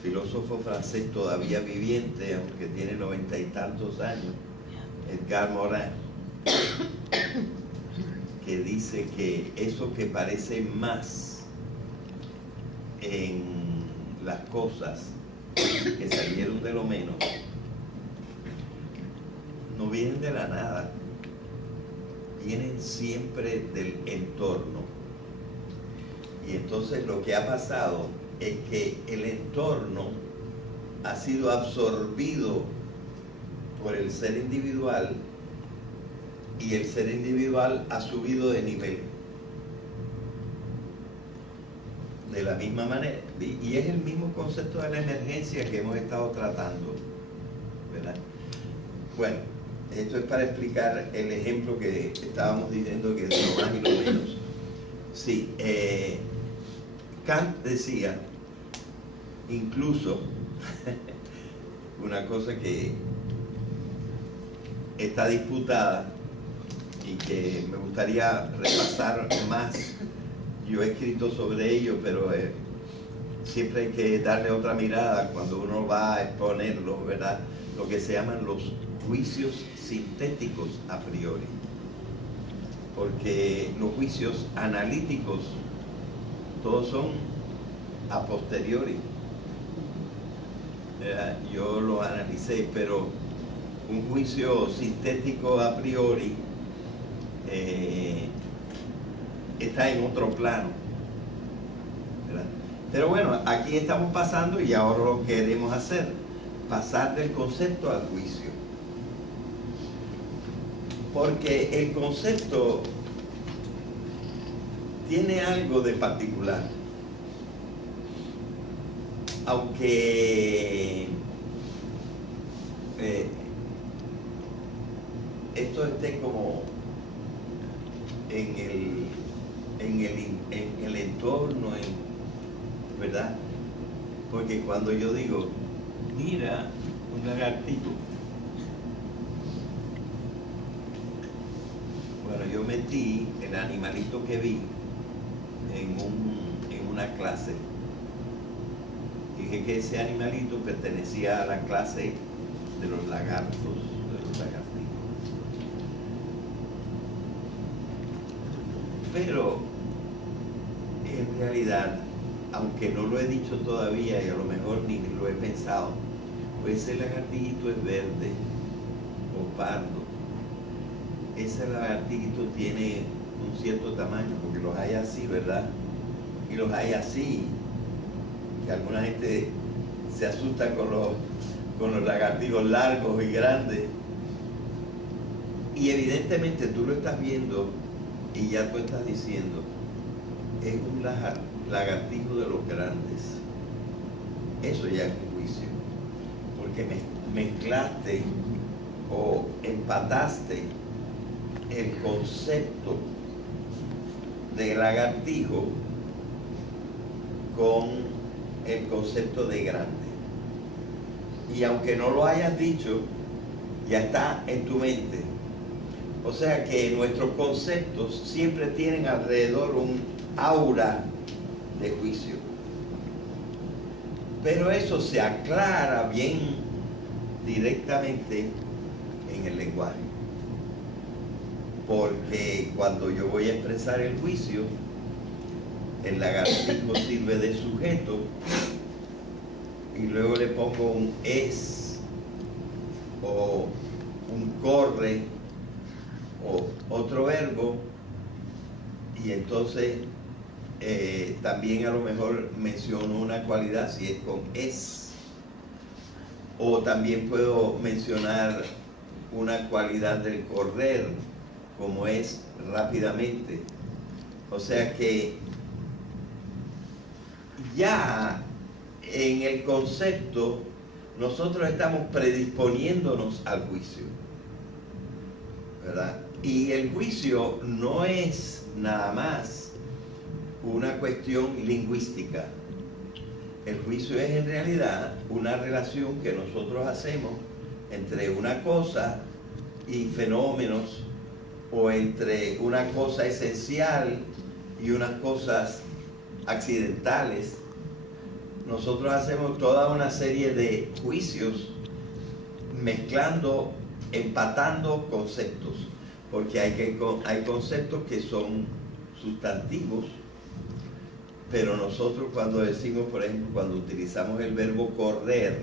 filósofo francés todavía viviente, aunque tiene 90 y tantos años, Edgar Morin, que dice que eso que parece más en las cosas que salieron de lo menos no vienen de la nada, vienen siempre del entorno. Y entonces lo que ha pasado es que el entorno ha sido absorbido por el ser individual y el ser individual ha subido de nivel. De la misma manera, y es el mismo concepto de la emergencia que hemos estado tratando, ¿verdad? Bueno, esto es para explicar el ejemplo que estábamos diciendo, que es lo más y lo menos. Sí, Kant decía, incluso, una cosa que está disputada y que me gustaría repasar más. Yo he escrito sobre ello, pero siempre hay que darle otra mirada cuando uno va a exponerlo, ¿verdad? Lo que se llaman los juicios sintéticos a priori. Porque los juicios analíticos, todos son a posteriori. Yo lo analicé, pero un juicio sintético a priori está en otro plano, ¿verdad? Pero bueno, aquí estamos pasando y ahora lo queremos hacer, pasar del concepto al juicio. Porque el concepto tiene algo de particular. Aunque esto esté como en el entorno, ¿verdad? Porque cuando yo digo, mira, un lagartito, bueno, yo metí el animalito que vi en una clase. Dije que ese animalito pertenecía a la clase de los lagartos, de los lagartitos. Pero en realidad, aunque no lo he dicho todavía y a lo mejor ni lo he pensado, pues ese lagartito es verde o pardo. Ese lagartito tiene un cierto tamaño, porque los hay así, ¿verdad? Y los hay así. que alguna gente se asusta con los lagartijos largos y grandes. Y evidentemente tú lo estás viendo y ya tú estás diciendo, es un lagartijo de los grandes. Eso ya es juicio, porque mezclaste o empataste el concepto de lagartijo con el concepto de grande. Y aunque no lo hayas dicho, ya está en tu mente. O sea que nuestros conceptos siempre tienen alrededor un aura de juicio. Pero eso se aclara bien directamente en el lenguaje. Porque cuando yo voy a expresar el juicio, el lagartijo sirve de sujeto y luego le pongo un es o un corre o otro verbo, y entonces también a lo mejor menciono una cualidad si es con es, o también puedo mencionar una cualidad del correr como es rápidamente. O sea que ya en el concepto nosotros estamos predisponiéndonos al juicio, ¿verdad? Y el juicio no es nada más una cuestión lingüística. El juicio es en realidad una relación que nosotros hacemos entre una cosa y fenómenos, o entre una cosa esencial y unas cosas accidentales. Nosotros hacemos toda una serie de juicios mezclando, empatando conceptos, porque hay conceptos que son sustantivos, pero nosotros cuando decimos, por ejemplo, cuando utilizamos el verbo correr,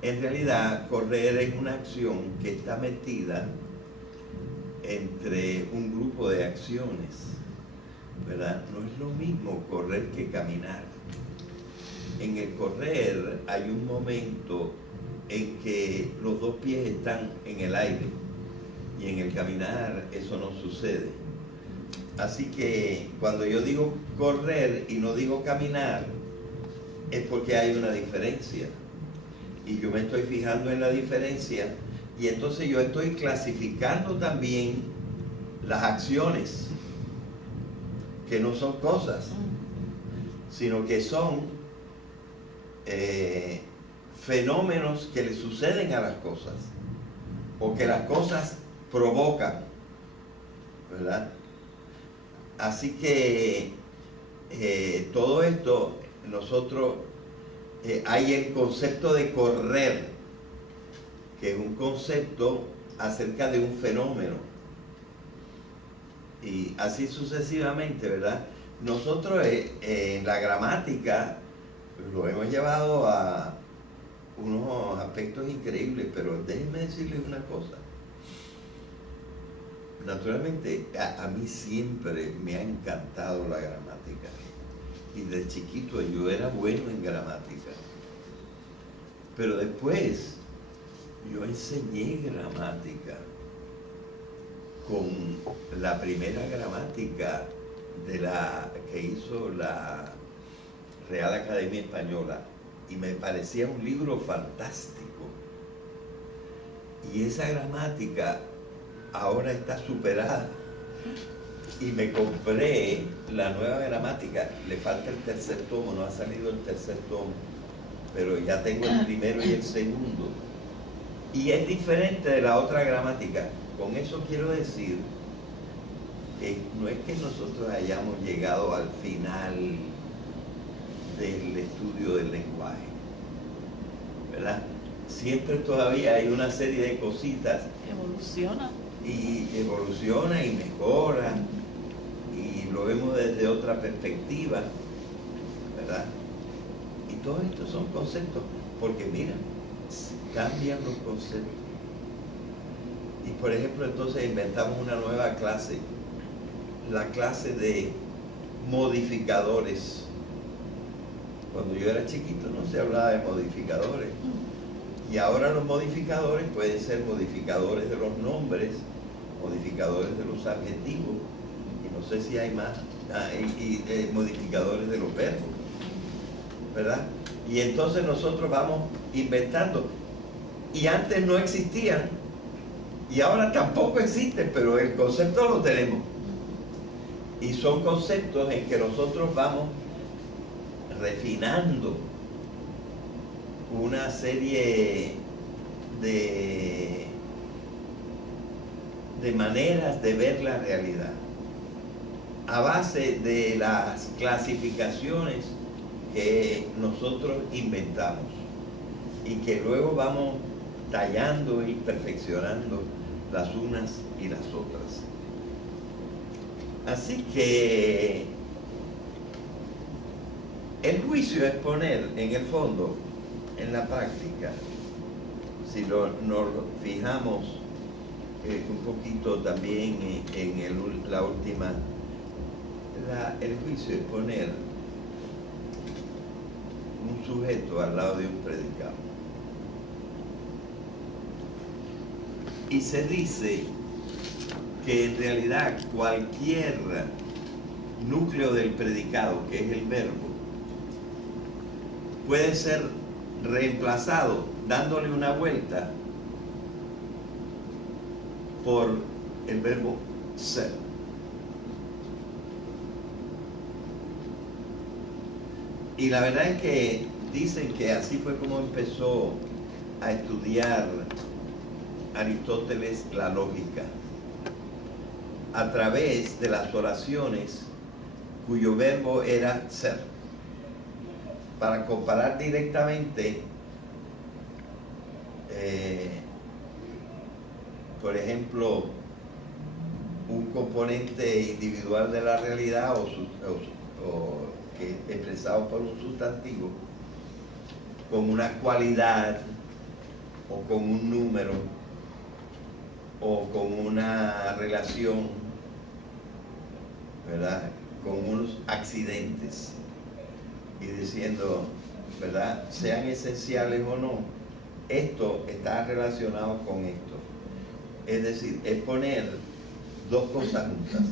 en realidad correr es una acción que está metida entre un grupo de acciones, ¿verdad? No es lo mismo correr que caminar. En el correr hay un momento en que los dos pies están en el aire, y en el caminar eso no sucede. Así que cuando yo digo correr y no digo caminar, es porque hay una diferencia, y yo me estoy fijando en la diferencia, y entonces yo estoy clasificando también las acciones, que no son cosas, sino que son fenómenos que le suceden a las cosas, o que las cosas provocan, ¿verdad? Así que todo esto, nosotros, hay el concepto de correr, que es un concepto acerca de un fenómeno, y así sucesivamente, ¿verdad? Nosotros en la gramática lo hemos llevado a unos aspectos increíbles, pero déjenme decirles una cosa. Naturalmente, a mí siempre me ha encantado la gramática, y de chiquito yo era bueno en gramática, pero después yo enseñé gramática con la primera gramática que hizo la Real Academia Española, y me parecía un libro fantástico. Y esa gramática ahora está superada, y me compré la nueva gramática. Le falta el tercer tomo, no ha salido el tercer tomo, pero ya tengo el primero y el segundo, y es diferente de la otra gramática. Con eso quiero decir que no es que nosotros hayamos llegado al final del estudio del lenguaje, ¿verdad? Siempre todavía hay una serie de cositas. Evoluciona. Y evoluciona y mejora, y lo vemos desde otra perspectiva, ¿verdad? Y todo esto son conceptos, porque mira, cambian los conceptos. Y por ejemplo, entonces inventamos una nueva clase, la clase de modificadores. Cuando yo era chiquito no se hablaba de modificadores. Y ahora los modificadores pueden ser modificadores de los nombres, modificadores de los adjetivos, y no sé si hay más, modificadores de los verbos, ¿verdad? Y entonces nosotros vamos inventando. Y antes no existían, y ahora tampoco existen, pero el concepto lo tenemos. Y son conceptos en que nosotros vamos refinando una serie de maneras de ver la realidad a base de las clasificaciones que nosotros inventamos y que luego vamos tallando y perfeccionando las unas y las otras. Así que el juicio es poner en el fondo, en la práctica, si nos fijamos un poquito también en la última, el juicio es poner un sujeto al lado de un predicado. Y se dice que en realidad cualquier núcleo del predicado, que es el verbo, puede ser reemplazado dándole una vuelta por el verbo ser. Y la verdad es que dicen que así fue como empezó a estudiar Aristóteles la lógica, a través de las oraciones cuyo verbo era ser, para comparar directamente, por ejemplo, un componente individual de la realidad o que expresado por un sustantivo con una cualidad o con un número o con una relación, ¿verdad?, con unos accidentes, y diciendo, ¿verdad?, sean esenciales o no, esto está relacionado con esto. Es decir, es poner dos cosas juntas.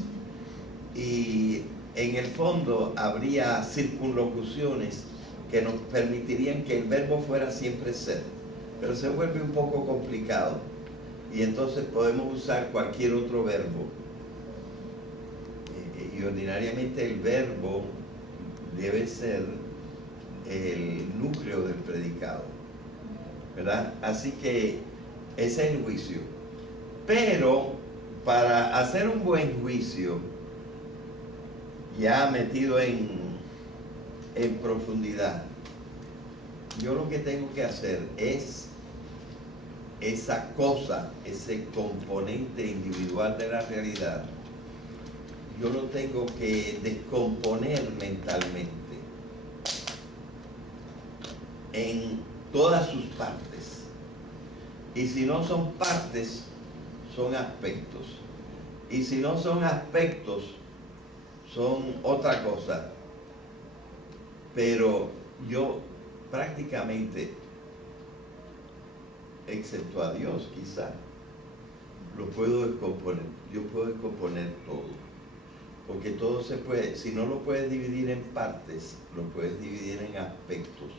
Y en el fondo habría circunlocuciones que nos permitirían que el verbo fuera siempre ser, pero se vuelve un poco complicado y entonces podemos usar cualquier otro verbo. Y ordinariamente el verbo debe ser el núcleo del predicado, ¿verdad? Así que ese es el juicio. Pero para hacer un buen juicio, ya metido en profundidad, yo lo que tengo que hacer es esa cosa, ese componente individual de la realidad, yo lo tengo que descomponer mentalmente en todas sus partes. Y si no son partes, son aspectos. Y si no son aspectos, son otra cosa. Pero yo prácticamente, excepto a Dios quizá, lo puedo descomponer. Yo puedo descomponer todo. Porque todo se puede, si no lo puedes dividir en partes, lo puedes dividir en aspectos.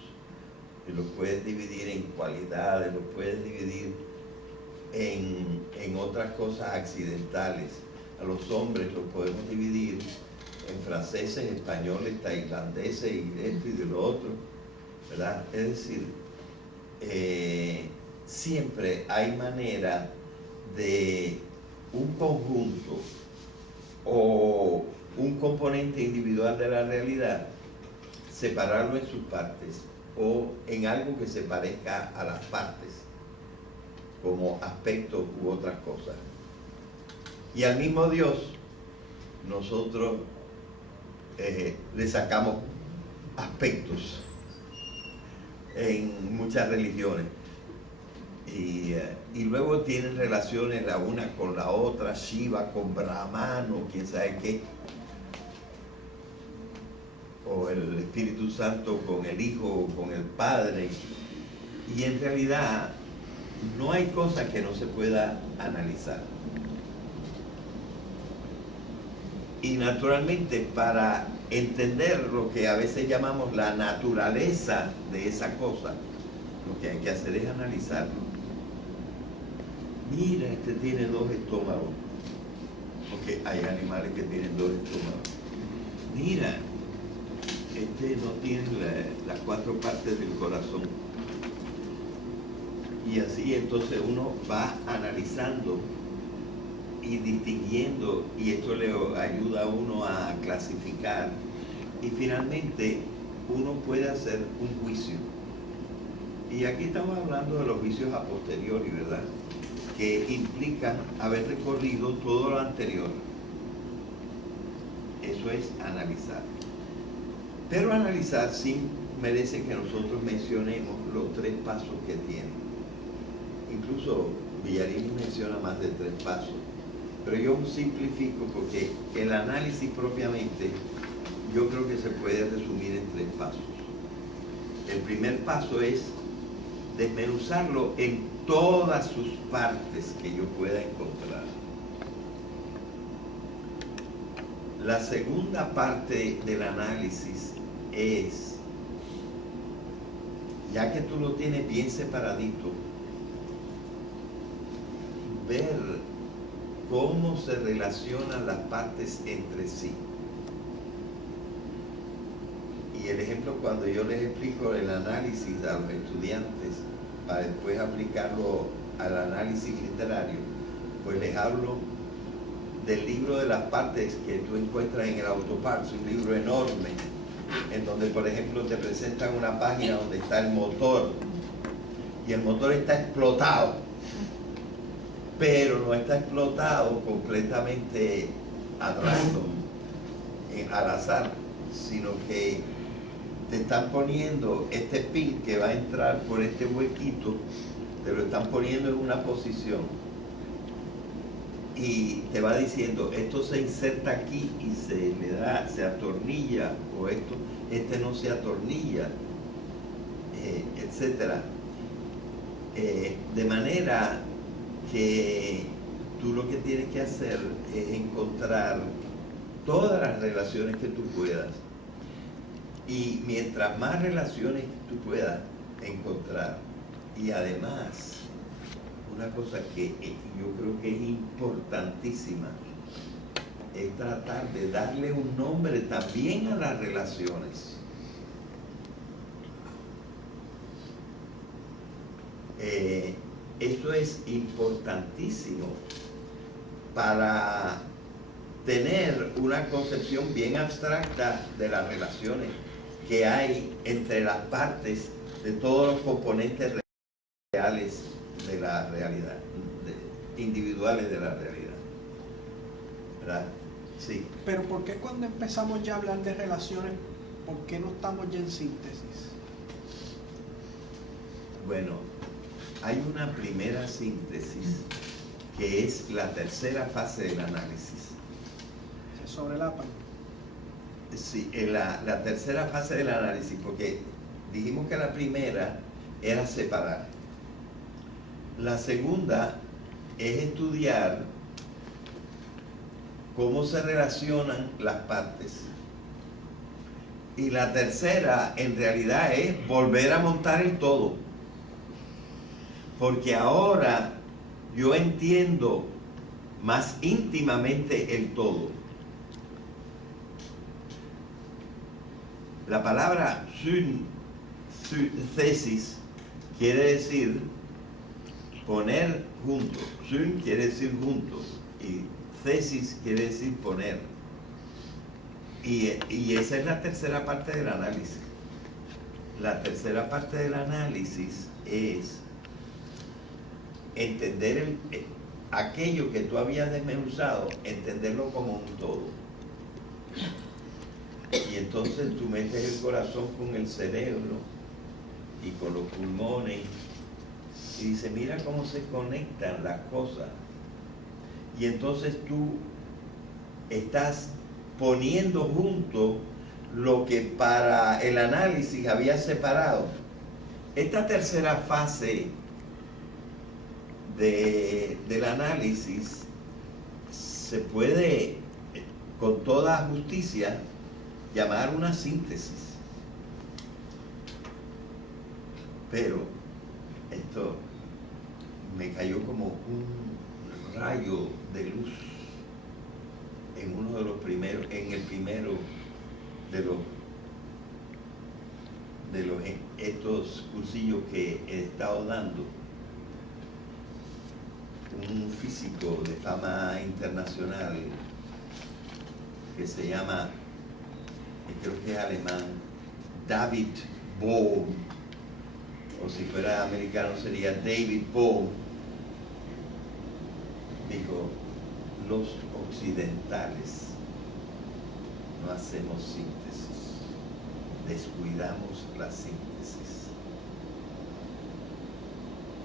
Y lo puedes dividir en cualidades, lo puedes dividir en otras cosas accidentales. A los hombres los podemos dividir en franceses, españoles, tailandeses, y de esto y de lo otro, ¿verdad? Es decir, siempre hay manera de un conjunto o un componente individual de la realidad, separarlo en sus partes o en algo que se parezca a las partes, como aspectos u otras cosas. Y al mismo Dios, nosotros le sacamos aspectos en muchas religiones. Y luego tienen relaciones la una con la otra, Shiva con Brahmano, quién sabe qué. o el Espíritu Santo con el Hijo o con el Padre. Y en realidad no hay cosa que no se pueda analizar. Y naturalmente, para entender lo que a veces llamamos la naturaleza de esa cosa, lo que hay que hacer es analizarlo. Mira, este tiene 2 estómagos, porque hay animales que tienen 2 estómagos. Mira, este no tiene las 4 partes del corazón. Y así entonces uno va analizando y distinguiendo, y esto le ayuda a uno a clasificar, y finalmente uno puede hacer un juicio. Y aquí estamos hablando de los juicios a posteriori, ¿verdad? Que implican haber recorrido todo lo anterior. Eso es analizar. Pero analizar sí merece que nosotros mencionemos los 3 pasos que tiene. Incluso Villarini menciona más de 3 pasos. Pero yo simplifico porque el análisis propiamente yo creo que se puede resumir en 3 pasos. El primer paso es desmenuzarlo en todas sus partes que yo pueda encontrar. La segunda parte del análisis es, ya que tú lo tienes bien separadito, ver cómo se relacionan las partes entre sí. Y el ejemplo, cuando yo les explico el análisis a los estudiantes para después aplicarlo al análisis literario, pues les hablo del libro de las partes que tú encuentras en el Autoparts, un libro enorme, en donde por ejemplo te presentan una página donde está el motor y el motor está explotado, pero no está explotado completamente al azar, sino que te están poniendo este pin que va a entrar por este huequito, te lo están poniendo en una posición y te va diciendo, esto se inserta aquí y se atornilla, o este no se atornilla, etcétera. De manera que tú lo que tienes que hacer es encontrar todas las relaciones que tú puedas, y mientras más relaciones tú puedas encontrar, y además una cosa que yo creo que es importantísima, es tratar de darle un nombre también a las relaciones. Esto es importantísimo para tener una concepción bien abstracta de las relaciones que hay entre las partes de todos los componentes reales de la realidad, individuales de la realidad, ¿verdad? Sí. Pero ¿por qué cuando empezamos ya a hablar de relaciones, por qué no estamos ya en síntesis? Bueno, hay una primera síntesis que es la tercera fase del análisis. Se sobrelapan. Sí, la tercera fase del análisis, porque dijimos que la primera era separar. La segunda es estudiar cómo se relacionan las partes. Y la tercera en realidad es volver a montar el todo. Porque ahora yo entiendo más íntimamente el todo. La palabra synthesis quiere decir poner junto. Syn quiere decir junto y thesis quiere decir poner. Y esa es la tercera parte del análisis. La tercera parte del análisis es entender aquello que tú habías desmenuzado, entenderlo como un todo. Y entonces tú metes el corazón con el cerebro y con los pulmones y dices, mira cómo se conectan las cosas. Y entonces tú estás poniendo junto lo que para el análisis había separado. Esta tercera fase del análisis se puede con toda justicia llamar una síntesis. Pero esto me cayó como un rayo de luz en uno de los primeros, en el primero de los estos cursillos que he estado dando. Un físico de fama internacional que se llama, creo que es alemán, David Bohm, o si fuera americano sería David Bohm, dijo: los occidentales no hacemos síntesis, descuidamos la síntesis.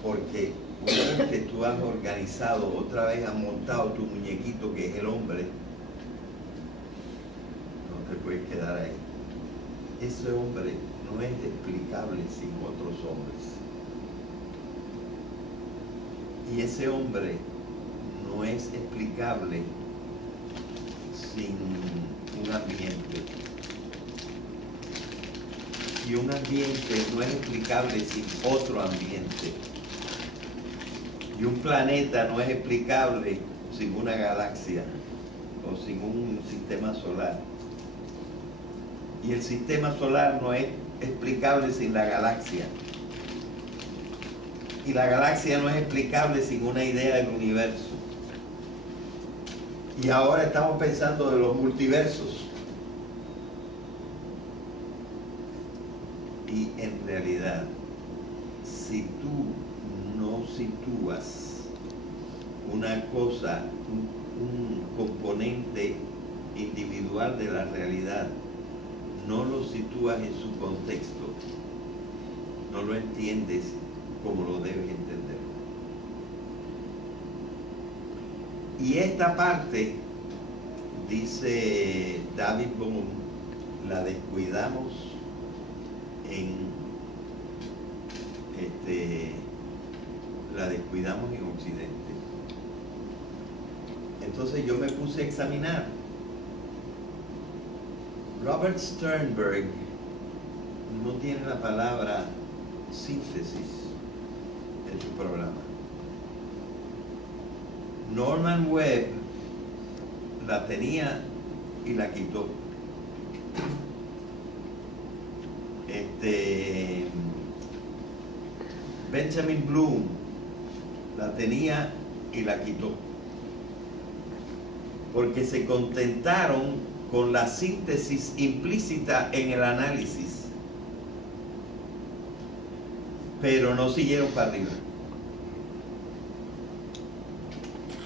Porque una vez que tú has organizado, otra vez has montado tu muñequito que es el hombre, no te puedes quedar ahí. Ese hombre no es explicable sin otros hombres. Y ese hombre no es explicable sin un ambiente. Y un ambiente no es explicable sin otro ambiente. Y un planeta no es explicable sin una galaxia o sin un sistema solar. Y el sistema solar no es explicable sin la galaxia. Y la galaxia no es explicable sin una idea del universo. Y ahora estamos pensando de los multiversos. Y en realidad, si tú no sitúas una cosa, un componente individual de la realidad, no lo sitúas en su contexto, no lo entiendes como lo debes entender. Y esta parte, dice David Bohm, la descuidamos en Occidente. Entonces yo me puse a examinar. Robert Sternberg no tiene la palabra síntesis en su programa. Norman Webb la tenía y la quitó. Benjamin Bloom la tenía y la quitó. Porque se contentaron con la síntesis implícita en el análisis, pero no siguieron para arriba.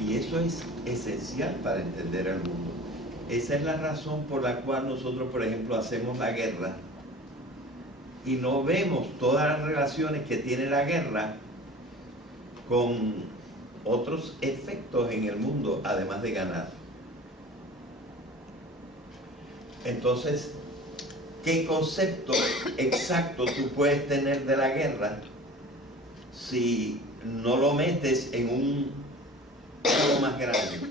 Y eso es esencial para entender al mundo. Esa es la razón por la cual nosotros, por ejemplo, hacemos la guerra y no vemos todas las relaciones que tiene la guerra con otros efectos en el mundo, además de ganar. Entonces, ¿qué concepto exacto tú puedes tener de la guerra si no lo metes en un algo más grande?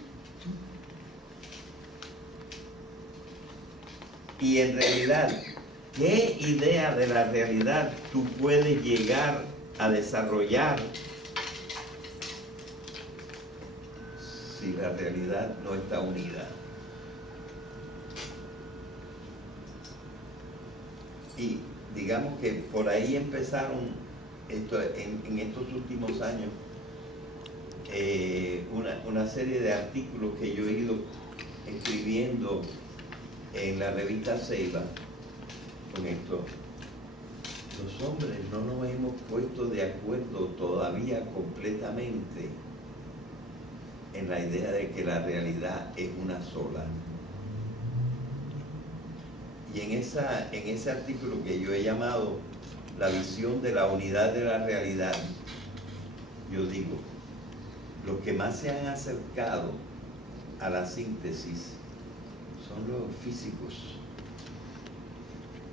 Y en realidad, ¿qué idea de la realidad tú puedes llegar a desarrollar si la realidad no está unida? Y digamos que por ahí empezaron en estos últimos años una serie de artículos que yo he ido escribiendo en la revista Ceiba con esto. Los hombres no nos hemos puesto de acuerdo todavía completamente en la idea de que la realidad es una sola. Y en ese artículo que yo he llamado La visión de la unidad de la realidad, yo digo, los que más se han acercado a la síntesis son los físicos.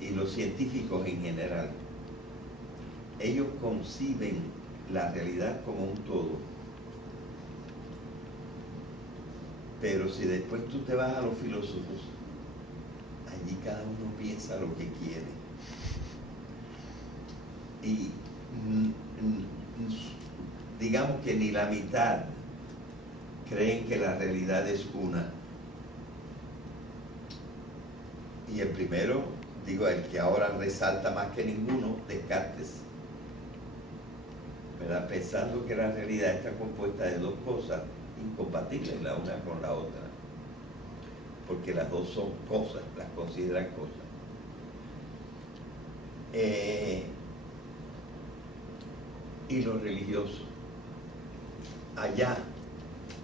y los científicos en general, ellos conciben la realidad como un todo. Pero si después tú te vas a los filósofos, allí cada uno piensa lo que quiere. Y digamos que ni la mitad creen que la realidad es una. Y el primero, digo, el que ahora resalta más que ninguno, Descartes, ¿verdad? Pensando que la realidad está compuesta de dos cosas incompatibles la una con la otra, porque las dos son cosas, las consideran cosas. Y los religiosos, allá,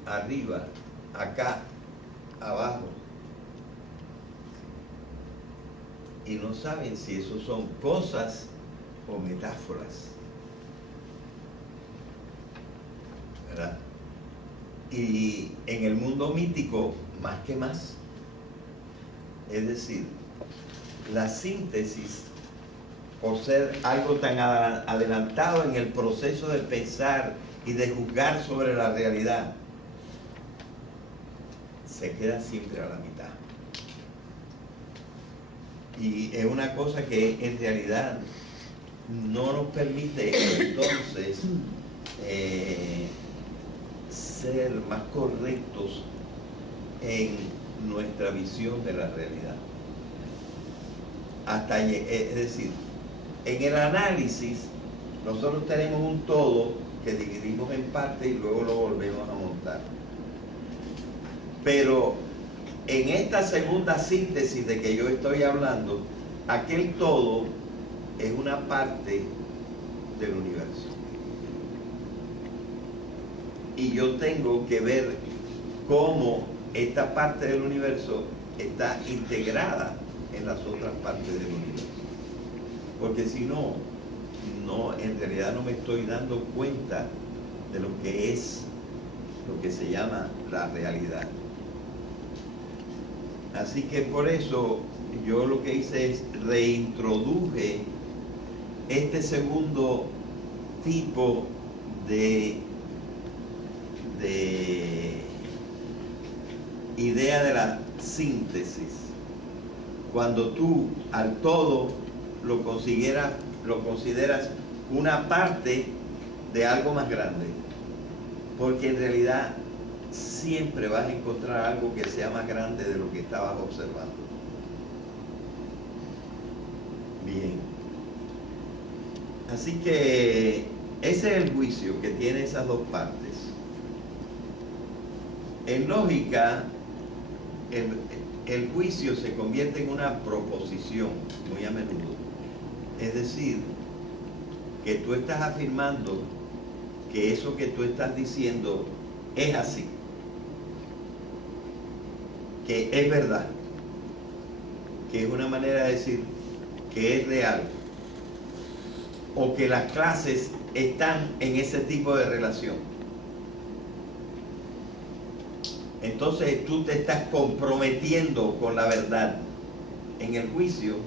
arriba, acá, abajo, y no saben si eso son cosas o metáforas, ¿verdad? Y en el mundo mítico, más que más. Es decir, la síntesis, por ser algo tan adelantado en el proceso de pensar y de juzgar sobre la realidad, se queda siempre a la mitad. Y es una cosa que en realidad no nos permite entonces ser más correctos en nuestra visión de la realidad. Es decir, en el análisis nosotros tenemos un todo que dividimos en partes y luego lo volvemos a montar. Pero en esta segunda síntesis de que yo estoy hablando, aquel todo es una parte del universo. Y yo tengo que ver cómo esta parte del universo está integrada en las otras partes del universo. Porque si no, en realidad no me estoy dando cuenta de lo que es, lo que se llama la realidad. Así que por eso yo lo que hice es reintroduje este segundo tipo de idea de la síntesis. Cuando tú al todo lo consideras una parte de algo más grande, porque en realidad siempre vas a encontrar algo que sea más grande de lo que estabas observando. Bien. Así que ese es el juicio que tiene esas dos partes. En lógica, el juicio se convierte en una proposición muy a menudo. Es decir, que tú estás afirmando que eso que tú estás diciendo es así, que es verdad, que es una manera de decir que es real, o que las clases están en ese tipo de relación. Entonces tú te estás comprometiendo con la verdad. En el juicio,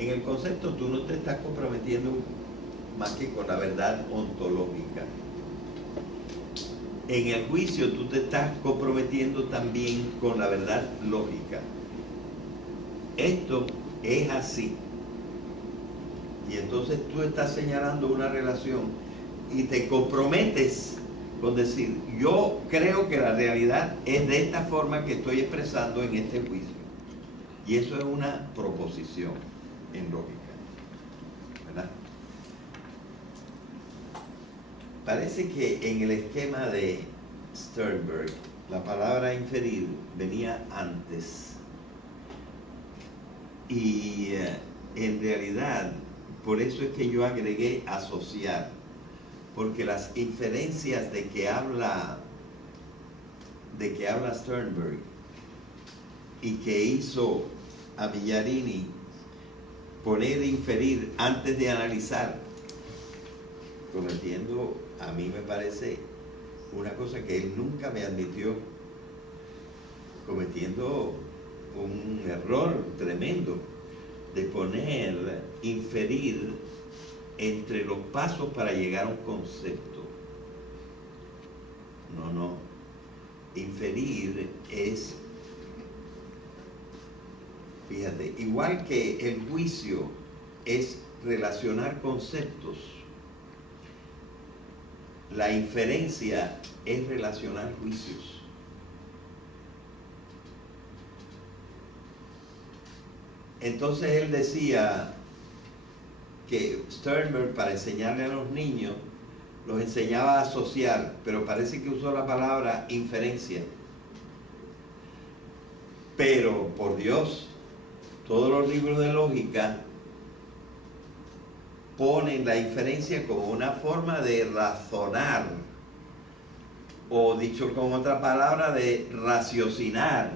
en el concepto, tú no te estás comprometiendo más que con la verdad ontológica. En el juicio tú te estás comprometiendo también con la verdad lógica. Esto es así. Y entonces tú estás señalando una relación y te comprometes con decir, yo creo que la realidad es de esta forma que estoy expresando en este juicio. Y eso es una proposición en lógica, ¿verdad? Parece que en el esquema de Sternberg la palabra inferir venía antes. Y en realidad, por eso es que yo agregué asociar, porque las inferencias de que habla Sternberg y que hizo a Villarini poner inferir antes de analizar, cometiendo, a mí me parece, una cosa que él nunca me admitió, cometiendo un error tremendo, de poner, inferir entre los pasos para llegar a un concepto. No. Inferir es, fíjate, igual que el juicio es relacionar conceptos, la inferencia es relacionar juicios. Entonces él decía que Sternberg, para enseñarle a los niños, los enseñaba a asociar, pero parece que usó la palabra inferencia. Pero, por Dios, todos los libros de lógica ponen la inferencia como una forma de razonar, o dicho con otra palabra, de raciocinar,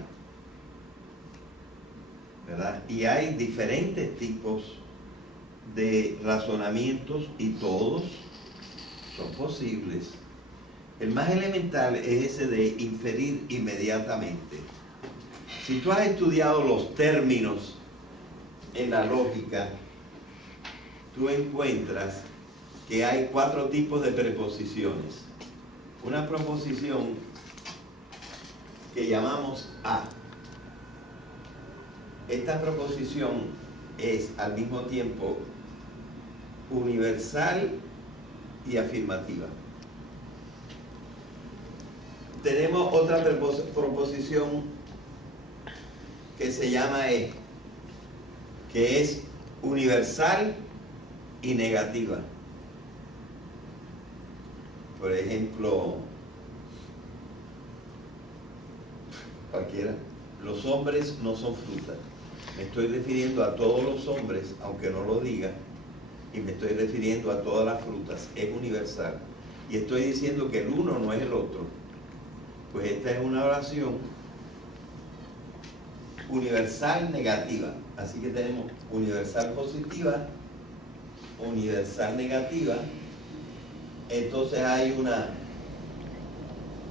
¿verdad? Y hay diferentes tipos de razonamientos y todos son posibles. El más elemental es ese de inferir inmediatamente. Si tú has estudiado los términos en la lógica, tú encuentras que hay 4 tipos de preposiciones. Una preposición que llamamos a. Esta preposición es al mismo tiempo universal y afirmativa. Tenemos otra proposición que se llama E, que es universal y negativa. Por ejemplo, cualquiera, los hombres no son frutas. Me estoy refiriendo a todos los hombres, aunque no lo diga, y me estoy refiriendo a todas las frutas, es universal. Y estoy diciendo que el uno no es el otro. Pues esta es una oración universal negativa. Así que tenemos universal positiva, universal negativa. Entonces hay una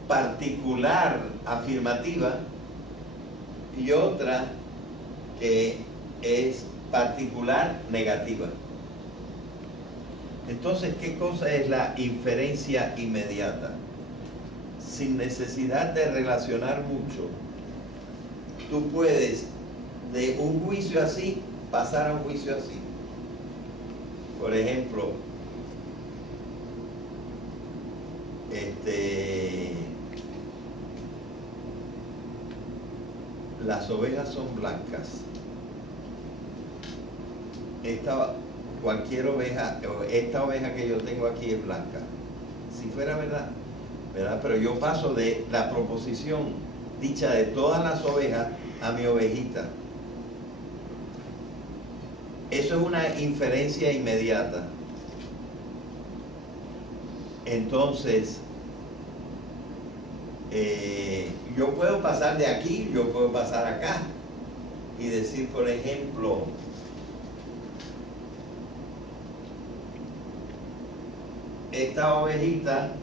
particular afirmativa y otra que es particular negativa. Entonces, ¿qué cosa es la inferencia inmediata? Sin necesidad de relacionar mucho, tú puedes de un juicio así pasar a un juicio así. Por ejemplo, las ovejas son blancas. Cualquier oveja, esta oveja que yo tengo aquí es blanca. Si fuera verdad, pero yo paso de la proposición dicha de todas las ovejas a mi ovejita. Eso es una inferencia inmediata. Entonces, yo puedo pasar de aquí, yo puedo pasar acá y decir, por ejemplo, esta ovejita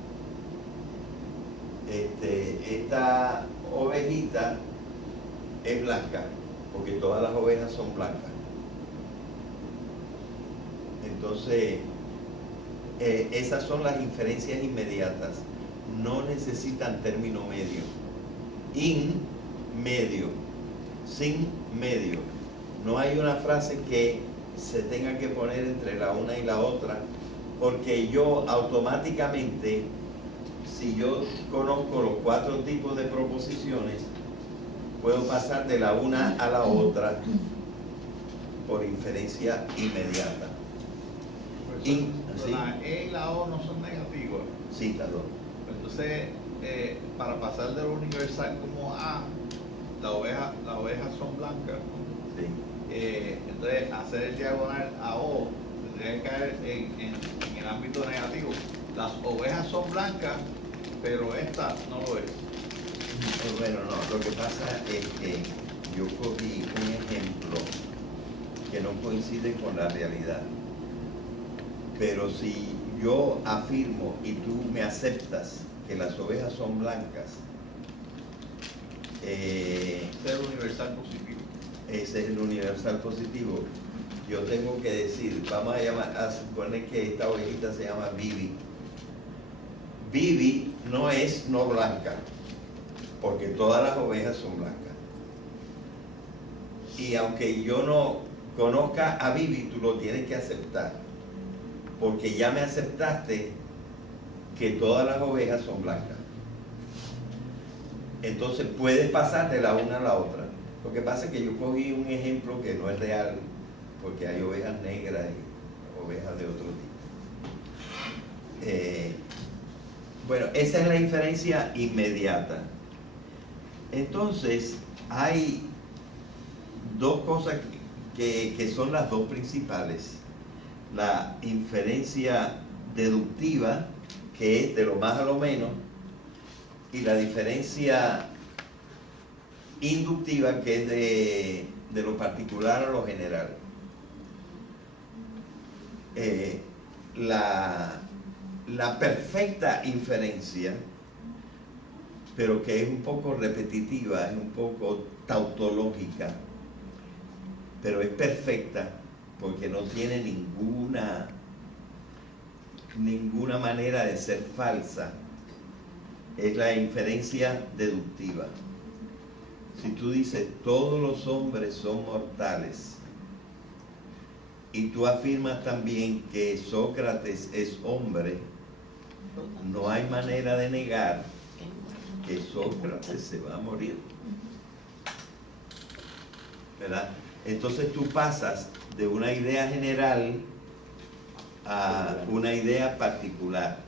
es blanca, porque todas las ovejas son blancas. Entonces, esas son las inferencias inmediatas. No necesitan término medio. In medio, sin medio. No hay una frase que se tenga que poner entre la una y la otra, porque yo automáticamente, si yo conozco los 4 tipos de proposiciones, puedo pasar de la una a la otra por inferencia inmediata. ¿Sí? ¿Sí? La E y la O no son negativas. Sí, las dos. Entonces, para pasar de lo universal como A, las ovejas son blancas. Sí. Entonces, hacer el diagonal a O tendría que caer en el ámbito negativo. Las ovejas son blancas, pero esta no lo es. Bueno, no, lo que pasa es que yo cogí un ejemplo que no coincide con la realidad. Pero si yo afirmo y tú me aceptas que las ovejas son blancas, Ser universal positivo. ese es el universal positivo. yo tengo que decir, vamos a suponer que esta ovejita se llama Bibi. Bibi no es no blanca, porque todas las ovejas son blancas. Y aunque yo no conozca a Bibi, tú lo tienes que aceptar, porque ya me aceptaste que todas las ovejas son blancas. Entonces puedes pasar de la una a la otra. Lo que pasa es que yo cogí un ejemplo que no es real, porque hay ovejas negras y ovejas de otro tipo. Bueno, esa es la diferencia inmediata. Entonces, hay dos cosas que son las dos principales. La inferencia deductiva, que es de lo más a lo menos, y la diferencia inductiva, que es de lo particular a lo general. La perfecta inferencia, pero que es un poco repetitiva, es un poco tautológica, pero es perfecta porque no tiene ninguna manera de ser falsa, es la inferencia deductiva. Si tú dices todos los hombres son mortales y tú afirmas también que Sócrates es hombre, no hay manera de negar que Sócrates se va a morir, ¿verdad? Entonces tú pasas de una idea general a una idea particular.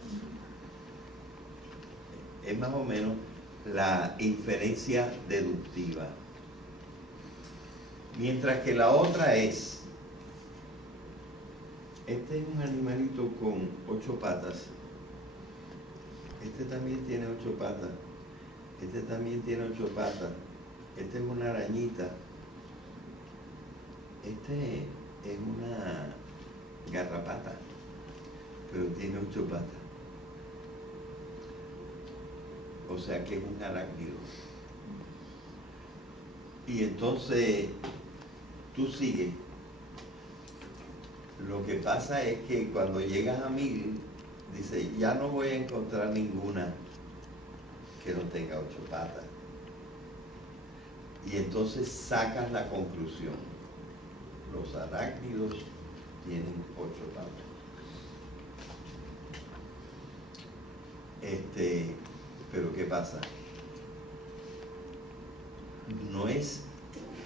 Es más o menos la inferencia deductiva. Mientras que la otra es, este es un animalito con 8 patas, este también tiene 8 patas, este también tiene 8 patas, este es una arañita, este es una garrapata, pero tiene 8 patas. O sea que es un arácnido. Y entonces tú sigues. Lo que pasa es que cuando llegas a 1000, dice, ya no voy a encontrar ninguna que no tenga 8 patas. Y entonces sacas la conclusión. Los arácnidos tienen 8 patas. Pero ¿qué pasa? No es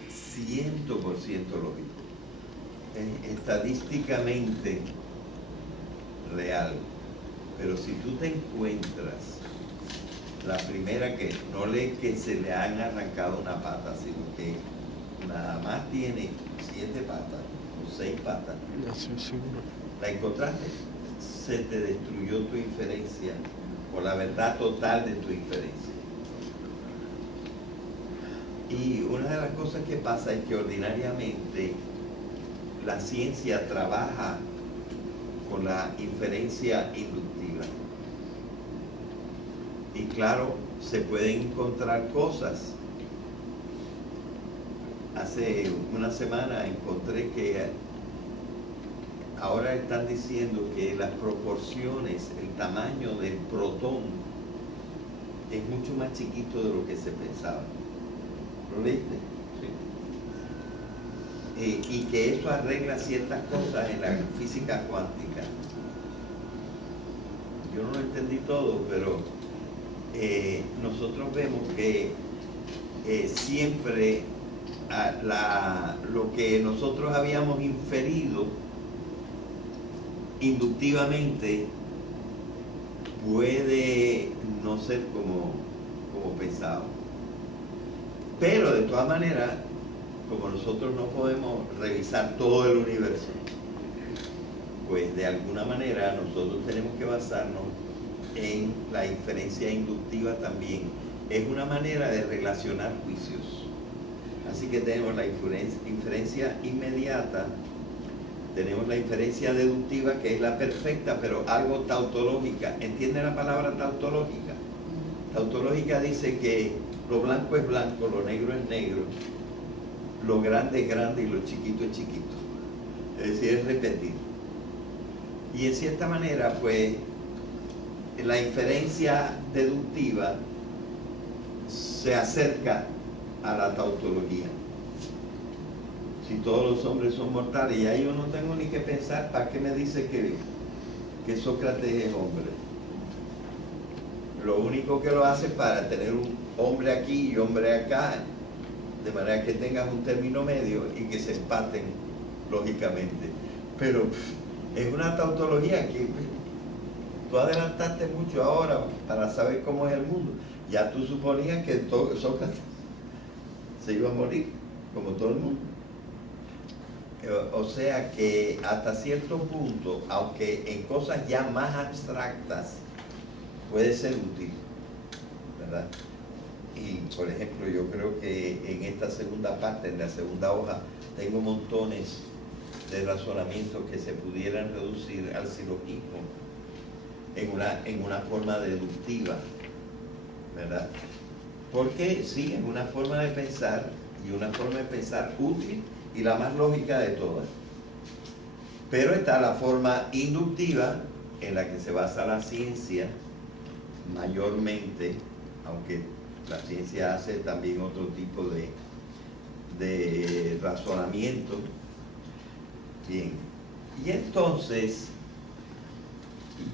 100% lógico. Es estadísticamente real. Pero si tú te encuentras la primera que no le que se le han arrancado una pata, sino que nada más tiene 7 patas o 6 patas, la encontraste, se te destruyó tu inferencia, o la verdad total de tu inferencia. Y una de las cosas que pasa es que ordinariamente la ciencia trabaja con la inferencia inductiva. Y claro, se pueden encontrar cosas. Hace una semana encontré que ahora están diciendo que las proporciones, el tamaño del protón es mucho más chiquito de lo que se pensaba. ¿Lo leíste? Sí. Y que eso arregla ciertas cosas en la física cuántica. Yo no lo entendí todo, pero nosotros vemos que siempre lo que nosotros habíamos inferido inductivamente puede no ser como pensábamos. Pero de todas maneras, como nosotros no podemos revisar todo el universo, pues de alguna manera nosotros tenemos que basarnos en la inferencia inductiva también. Es una manera de relacionar juicios. Así que tenemos la inferencia inmediata, tenemos la inferencia deductiva, que es la perfecta, pero algo tautológica. ¿Entiende la palabra tautológica? Tautológica dice que lo blanco es blanco, lo negro es negro, lo grande es grande y lo chiquito es chiquito. Es decir, es repetir. Y en cierta manera, pues, la inferencia deductiva se acerca a la tautología. Si todos los hombres son mortales, ya yo no tengo ni que pensar, ¿para qué me dice que Sócrates es hombre? Lo único que lo hace es para tener un hombre aquí y hombre acá, de manera que tengas un término medio y que se empaten lógicamente. Pero es una tautología que tú adelantaste mucho ahora para saber cómo es el mundo. Ya tú suponías que Sócrates se iba a morir, como todo el mundo. O sea que hasta cierto punto, aunque en cosas ya más abstractas, puede ser útil, ¿verdad? Y por ejemplo, yo creo que en esta segunda parte, en la segunda hoja, tengo montones de razonamientos que se pudieran reducir al silogismo en una forma deductiva, ¿verdad? Porque sí, es una forma de pensar, y una forma de pensar útil y la más lógica de todas. Pero está la forma inductiva, en la que se basa la ciencia mayormente, aunque la ciencia hace también otro tipo de razonamiento. Bien, y entonces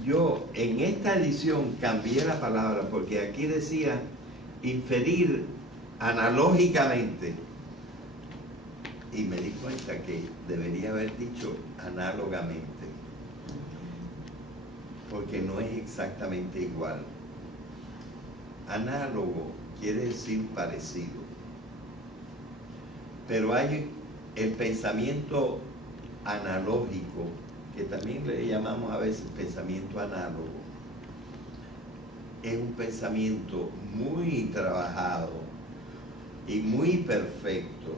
yo en esta edición cambié la palabra, porque aquí decía inferir analógicamente, y me di cuenta que debería haber dicho análogamente, porque no es exactamente igual. Análogo quiere decir parecido, pero hay el pensamiento analógico, que también le llamamos a veces pensamiento análogo. Es un pensamiento muy trabajado y muy perfecto,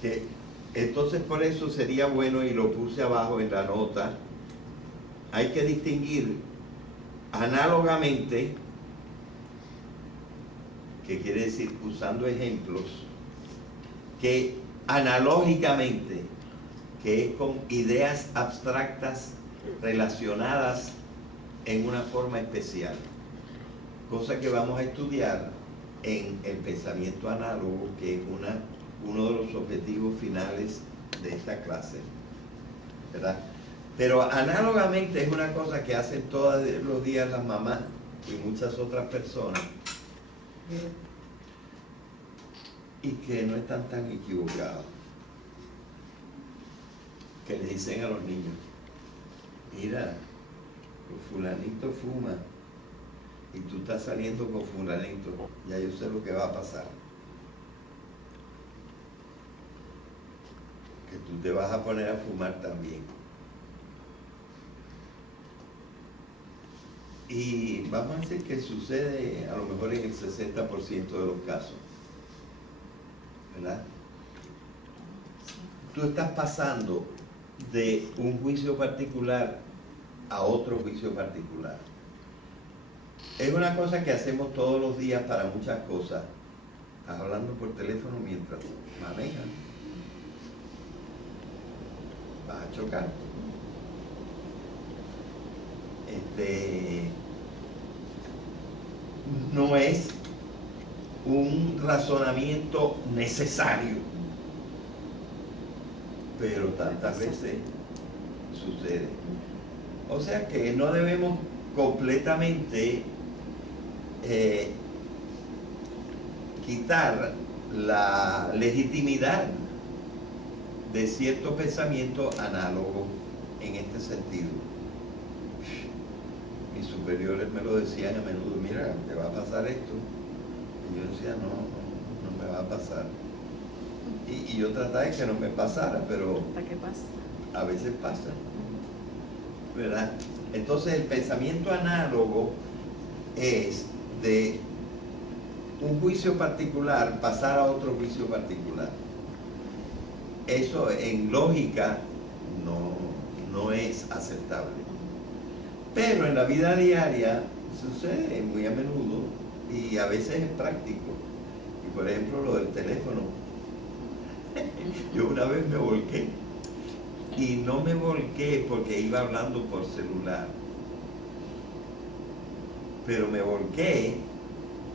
que entonces por eso sería bueno, y lo puse abajo en la nota, hay que distinguir análogamente, que quiere decir usando ejemplos, que analógicamente, que es con ideas abstractas relacionadas en una forma especial, cosa que vamos a estudiar en el pensamiento análogo, que es uno de los objetivos finales de esta clase, ¿verdad? Pero análogamente es una cosa que hacen todos los días las mamás y muchas otras personas, y que no están tan equivocados, que le dicen a los niños: mira, fulanito fuma y tú estás saliendo con fulanito, ya yo sé lo que va a pasar, que tú te vas a poner a fumar también. Y vamos a decir que sucede a lo mejor en el 60% de los casos, ¿verdad? Tú estás pasando de un juicio particular a otro juicio particular. Es una cosa que hacemos todos los días para muchas cosas. Estás hablando por teléfono mientras manejas. Vas a chocar. No es un razonamiento necesario, pero tantas veces sucede. O sea que no debemos completamente quitar la legitimidad de cierto pensamiento análogo en este sentido. Mis superiores me lo decían a menudo: mira, te va a pasar esto. Y yo decía: no me va a pasar. Y yo trataba de que no me pasara, pero ¿Hasta qué pasa? a veces pasa, ¿verdad? Entonces el pensamiento análogo es de un juicio particular pasar a otro juicio particular. Eso en lógica no es aceptable. Pero en la vida diaria sucede muy a menudo y a veces es práctico. Y por ejemplo lo del teléfono. Yo una vez me volqué Y no me volqué porque iba hablando por celular. Pero me volqué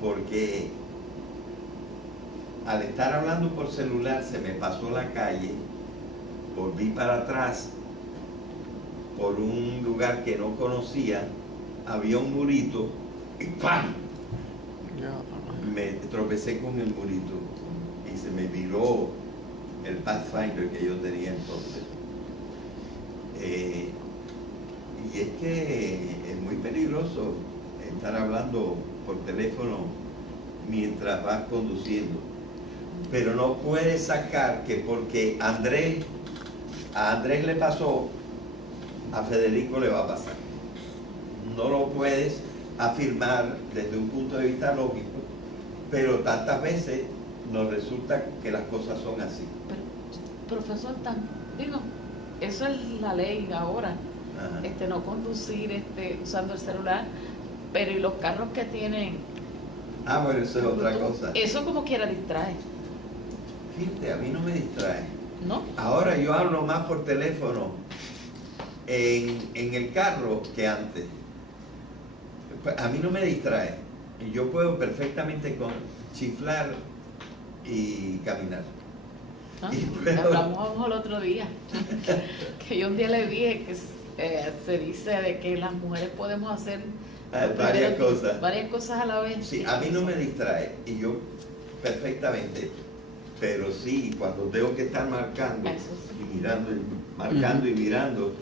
porque al estar hablando por celular se me pasó la calle, volví para atrás por un lugar que no conocía, había un murito y ¡pam! Me tropecé con el murito y se me viró el Pathfinder que yo tenía entonces. Y es que es muy peligroso estar hablando por teléfono mientras vas conduciendo. Pero no puedes sacar que porque a Andrés le pasó, a Federico le va a pasar. No lo puedes afirmar desde un punto de vista lógico, pero tantas veces nos resulta que las cosas son así. Pero, profesor, digo, eso es la ley ahora. Ajá. No conducir usando el celular, pero y los carros que tienen, Ah, bueno, eso es otra cosa. eso como quiera distrae, Fíjate, a mí no me distrae. ¿no? Ahora yo hablo más por teléfono en el carro que antes. Pues, a mí no me distrae. Yo puedo perfectamente chiflar y caminar. ¿Ah? Y puedo- Hablamos el otro día, que yo un día le dije que se dice de que las mujeres podemos hacer varias cosas a la vez. Sí, a mí no me distrae y yo perfectamente, pero sí, cuando tengo que estar marcando Eso sí. y mirando, marcando y mirando,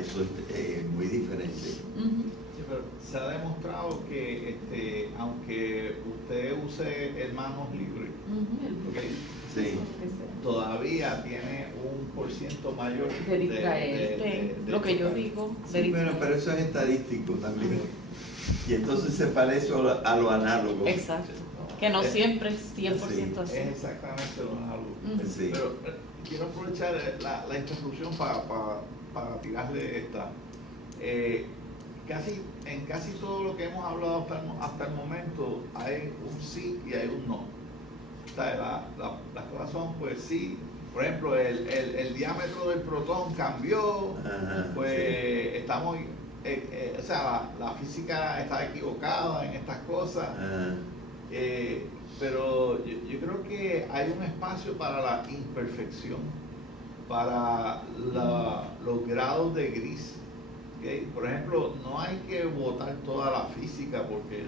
eso es muy diferente. Ujú. Sí, pero se ha demostrado que aunque usted use el manos libre, Ujú. ¿ok? Sí. Todavía tiene un % mayor De distraerte, lo que yo digo, de Sí, bueno, pero eso es estadístico también. Y entonces se parece a lo análogo. Exacto, que no siempre es 100% Sí. así. Es exactamente lo análogo. Ujú. Sí. Pero quiero aprovechar la interrupción para tirarle esta. En casi todo lo que hemos hablado hasta el momento hay un sí y hay un no. O sea, las cosas son, pues sí, por ejemplo, el diámetro del protón cambió, Ajá, pues sí. estamos, o sea, la física está equivocada en estas cosas. Ah, Pero yo creo que hay un espacio para la imperfección, para los grados de gris. ¿Okay? Por ejemplo, no hay que botar toda la física porque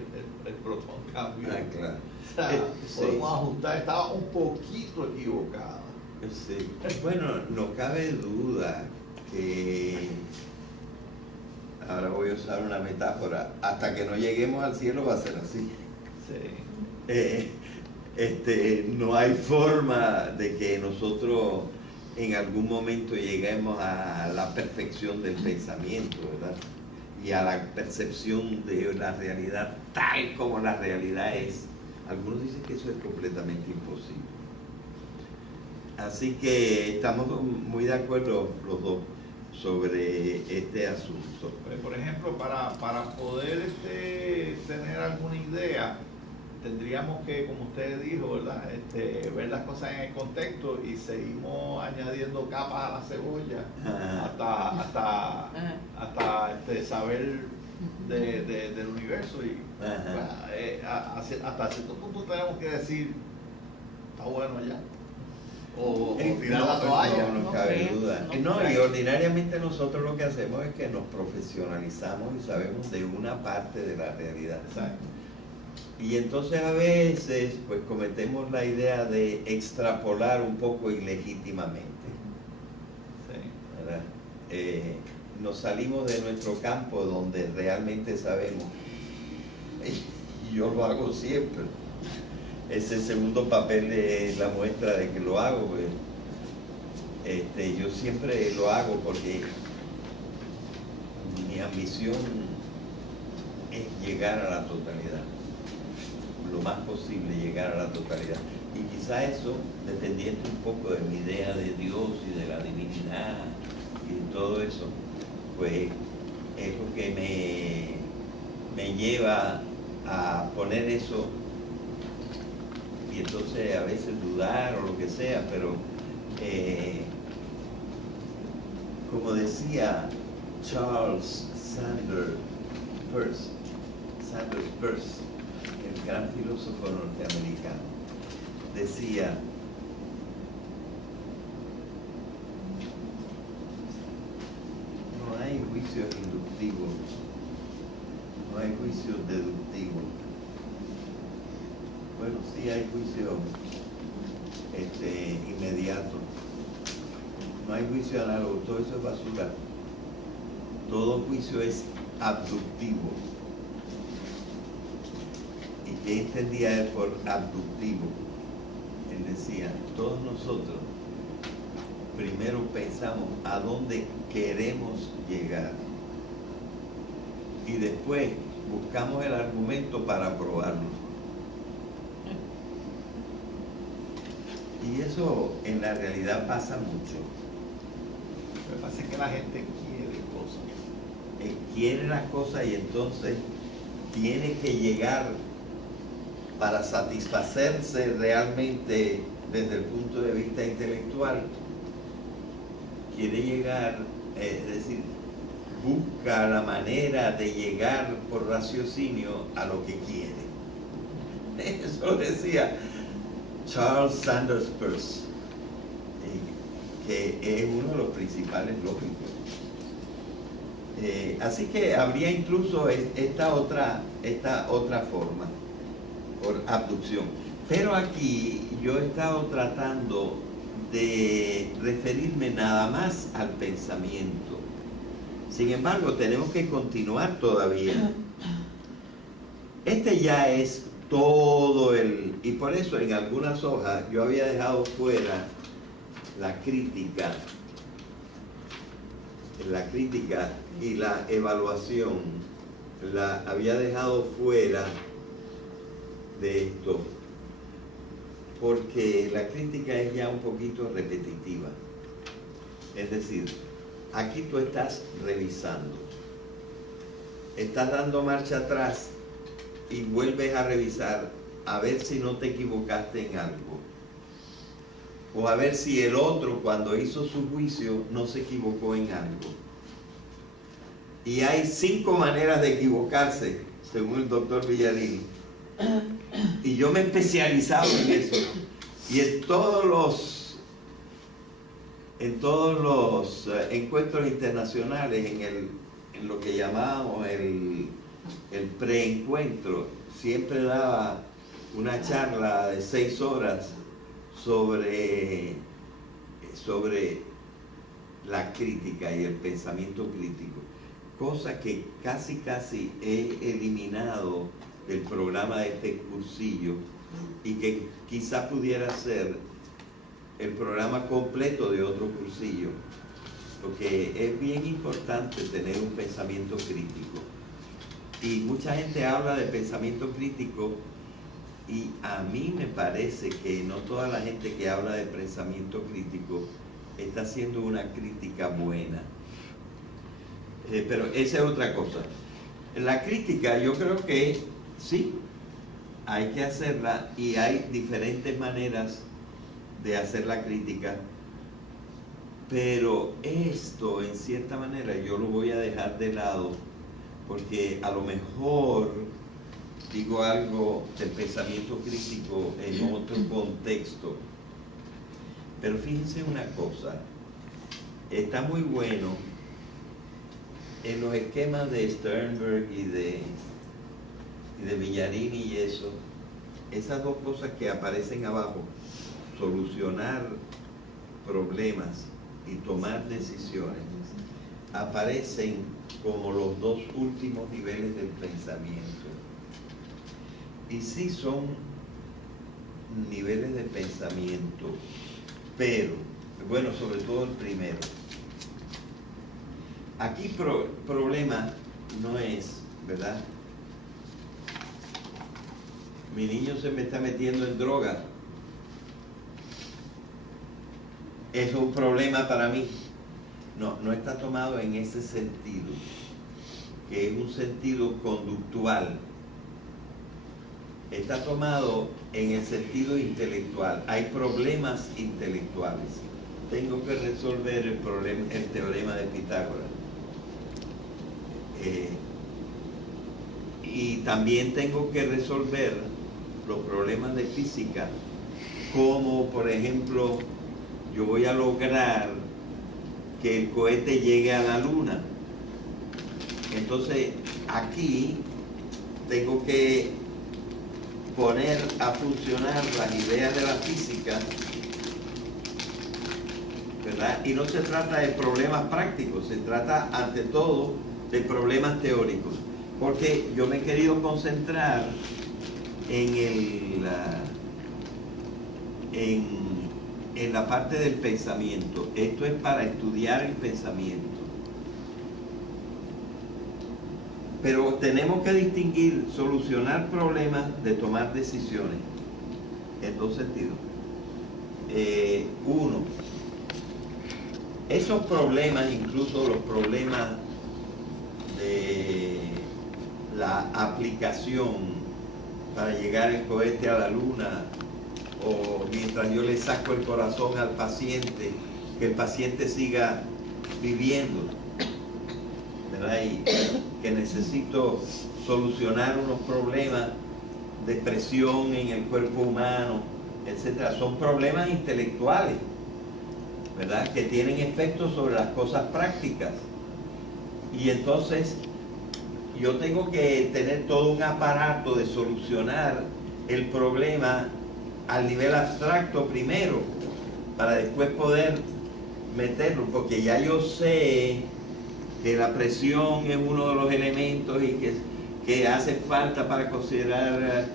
el protón cambió. claro. O sea, Sí. podemos ajustar, estaba un poquito equivocada. Sí. Bueno, no cabe duda que, ahora voy a usar una metáfora, hasta que no lleguemos al cielo va a ser así. Sí. No hay forma de que nosotros en algún momento lleguemos a la perfección del pensamiento, ¿verdad? Y a la percepción de la realidad tal como la realidad es. Algunos dicen que eso es completamente imposible. Así que estamos muy de acuerdo los dos sobre este asunto. Pues, por ejemplo, para poder tener alguna idea, tendríamos que, como usted dijo, ¿verdad? Ver las cosas en el contexto y seguimos añadiendo capas a la cebolla Ajá. hasta saber del universo. Y Ajá. hasta cierto punto tenemos que decir, está bueno ya. O tirar No, la toalla. no cabe No duda. creo, No, no y creo. ordinariamente nosotros lo que hacemos es que nos profesionalizamos y sabemos de una parte de la realidad. Exacto. Y entonces a veces pues cometemos la idea de extrapolar un poco ilegítimamente, Sí. ¿verdad? Nos salimos de nuestro campo donde realmente sabemos. Y yo lo hago siempre. Ese segundo papel es la muestra de que lo hago. Pues. Yo siempre lo hago porque mi ambición es llegar a la totalidad. Lo más posible llegar a la totalidad. Y quizá eso, dependiendo un poco de mi idea de Dios y de la divinidad y de todo eso, pues es lo que me lleva a poner eso y entonces a veces dudar o lo que sea, pero como decía Charles Sanders Peirce, el gran filósofo norteamericano, decía: no hay juicios inductivos, no hay juicios deductivos. Bueno, sí hay juicios inmediatos. No hay juicio análogo, todo eso es basura. Todo juicio es abductivo. ¿Y qué entendía él por abductivo? Él decía, todos nosotros primero pensamos a dónde queremos llegar y después buscamos el argumento para probarlo. Y eso en la realidad pasa mucho. Lo que pasa es que la gente quiere cosas. Quiere las cosas y entonces tiene que llegar para satisfacerse realmente desde el punto de vista intelectual. Quiere llegar, es decir, busca la manera de llegar por raciocinio a lo que quiere. Eso lo decía Charles Sanders Peirce, que es uno de los principales lógicos. Así que habría incluso esta otra forma, por abducción. Pero aquí yo he estado tratando de referirme nada más al pensamiento. Sin embargo, tenemos que continuar todavía. Este ya es todo y por eso en algunas hojas yo había dejado fuera la crítica y la evaluación, la había dejado fuera de esto, porque la crítica es ya un poquito repetitiva. Es decir, aquí tú estás revisando, estás dando marcha atrás y vuelves a revisar a ver si no te equivocaste en algo, o a ver si el otro cuando hizo su juicio no se equivocó en algo. Y hay 5 maneras de equivocarse, según el doctor Villarini. Y yo me he especializado en eso. Y en todos los encuentros internacionales, en lo que llamábamos el preencuentro, siempre daba una charla de 6 horas sobre la crítica y el pensamiento crítico, cosa que casi he eliminado del programa de este cursillo y que quizás pudiera ser el programa completo de otro cursillo, porque es bien importante tener un pensamiento crítico. Y mucha gente habla de pensamiento crítico y a mí me parece que no toda la gente que habla de pensamiento crítico está haciendo una crítica buena. Pero esa es otra cosa. La crítica yo creo que sí, hay que hacerla y hay diferentes maneras de hacer la crítica, pero esto en cierta manera yo lo voy a dejar de lado porque a lo mejor digo algo del pensamiento crítico en otro contexto. Pero fíjense una cosa, está muy bueno en los esquemas de Sternberg y de Villarini y eso, esas dos cosas que aparecen abajo, solucionar problemas y tomar decisiones, aparecen como los 2 últimos niveles del pensamiento. Y sí son niveles de pensamiento, pero, bueno, sobre todo el primero. Aquí problema no es, ¿verdad? Mi niño se me está metiendo en droga. ¿Es un problema para mí? No está tomado en ese sentido, que es un sentido conductual. Está tomado en el sentido intelectual. Hay problemas intelectuales. tengo que resolver el teorema de Pitágoras. Y también tengo que resolver los problemas de física, como por ejemplo, yo voy a lograr que el cohete llegue a la luna. Entonces, aquí tengo que poner a funcionar las ideas de la física, ¿verdad? Y no se trata de problemas prácticos, se trata ante todo de problemas teóricos, porque yo me he querido concentrar en la parte del pensamiento. Esto es para estudiar el pensamiento. Pero tenemos que distinguir solucionar problemas de tomar decisiones, en dos sentidos. Uno, esos problemas, incluso los problemas de la aplicación para llegar el cohete a la luna, o mientras yo le saco el corazón al paciente, que el paciente siga viviendo, ¿verdad? Y que necesito solucionar unos problemas de presión en el cuerpo humano, etcétera. Son problemas intelectuales, ¿verdad? Que tienen efectos sobre las cosas prácticas. Y entonces yo tengo que tener todo un aparato de solucionar el problema al nivel abstracto primero, para después poder meterlo, porque ya yo sé que la presión es uno de los elementos y que hace falta para considerar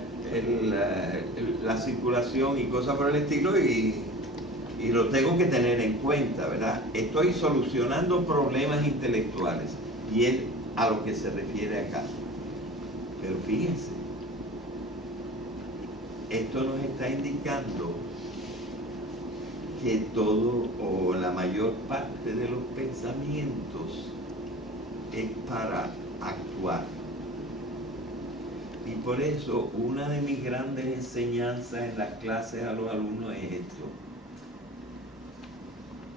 la circulación y cosas por el estilo, y lo tengo que tener en cuenta, ¿verdad? Estoy solucionando problemas intelectuales, y es a lo que se refiere acá. Pero fíjense, esto nos está indicando que todo o la mayor parte de los pensamientos es para actuar. Y por eso una de mis grandes enseñanzas en las clases a los alumnos es esto: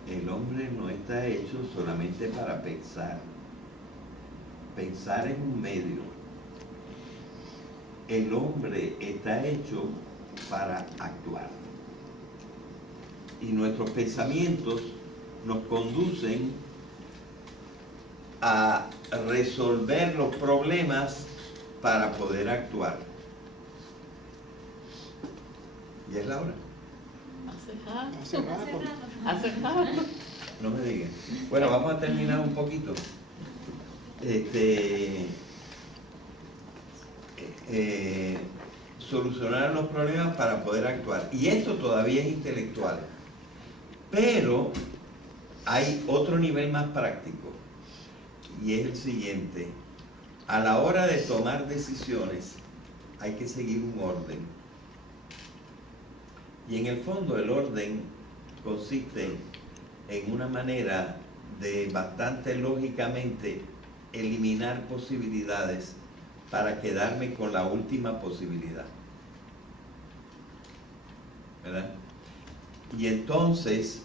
el hombre no está hecho solamente para pensar. Pensar es un medio. El hombre está hecho para actuar. Y nuestros pensamientos nos conducen a resolver los problemas para poder actuar. ¿Ya es la hora? Hace rato. No me digan. Bueno, vamos a terminar un poquito. Solucionar los problemas para poder actuar. Y esto todavía es intelectual. Pero hay otro nivel más práctico. Y es el siguiente: a la hora de tomar decisiones hay que seguir un orden. Y en el fondo el orden consiste en una manera de bastante lógicamente eliminar posibilidades para quedarme con la última posibilidad, ¿verdad? Y entonces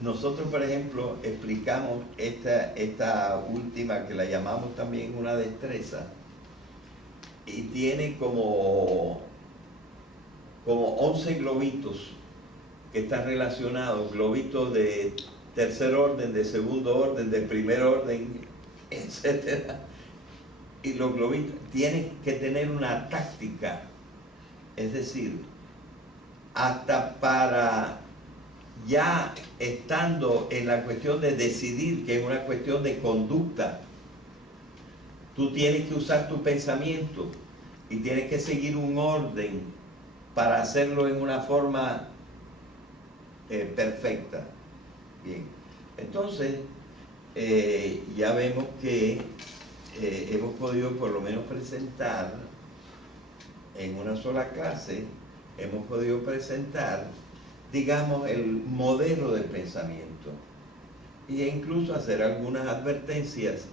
nosotros, por ejemplo, explicamos esta última, que la llamamos también una destreza, y tiene como 11 globitos que están relacionados, globitos de tercer orden, de segundo orden, de primer orden, etc. Y los globitos tienen que tener una táctica, es decir, hasta para ya estando en la cuestión de decidir, que es una cuestión de conducta, tú tienes que usar tu pensamiento y tienes que seguir un orden para hacerlo en una forma perfecta. Bien, entonces ya vemos que hemos podido por lo menos presentar en una sola clase, hemos podido presentar, digamos, el modelo de pensamiento, e incluso hacer algunas advertencias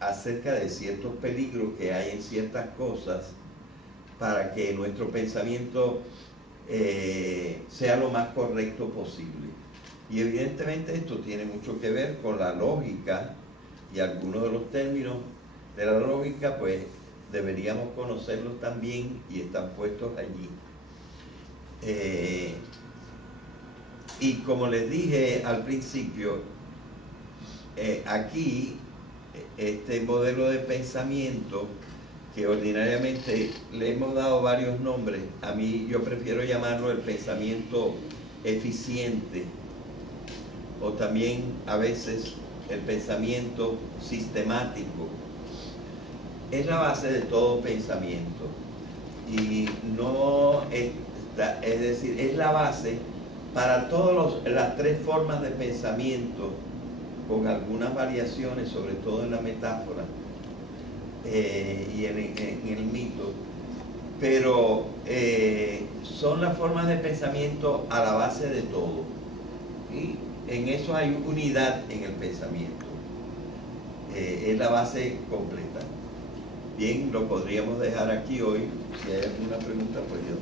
acerca de ciertos peligros que hay en ciertas cosas, para que nuestro pensamiento sea lo más correcto posible. Y evidentemente esto tiene mucho que ver con la lógica, y algunos de los términos de la lógica pues deberíamos conocerlos también y están puestos allí. Y como les dije al principio, aquí este modelo de pensamiento, que ordinariamente le hemos dado varios nombres, a mí yo prefiero llamarlo el pensamiento eficiente, o también a veces el pensamiento sistemático. Es la base de todo pensamiento, y no está, es decir, es la base para todas las tres formas de pensamiento, con algunas variaciones, sobre todo en la metáfora y en el mito, pero son las formas de pensamiento a la base de todo, y en eso hay unidad en el pensamiento, es la base completa. Bien, lo podríamos dejar aquí hoy. Si hay alguna pregunta, pues yo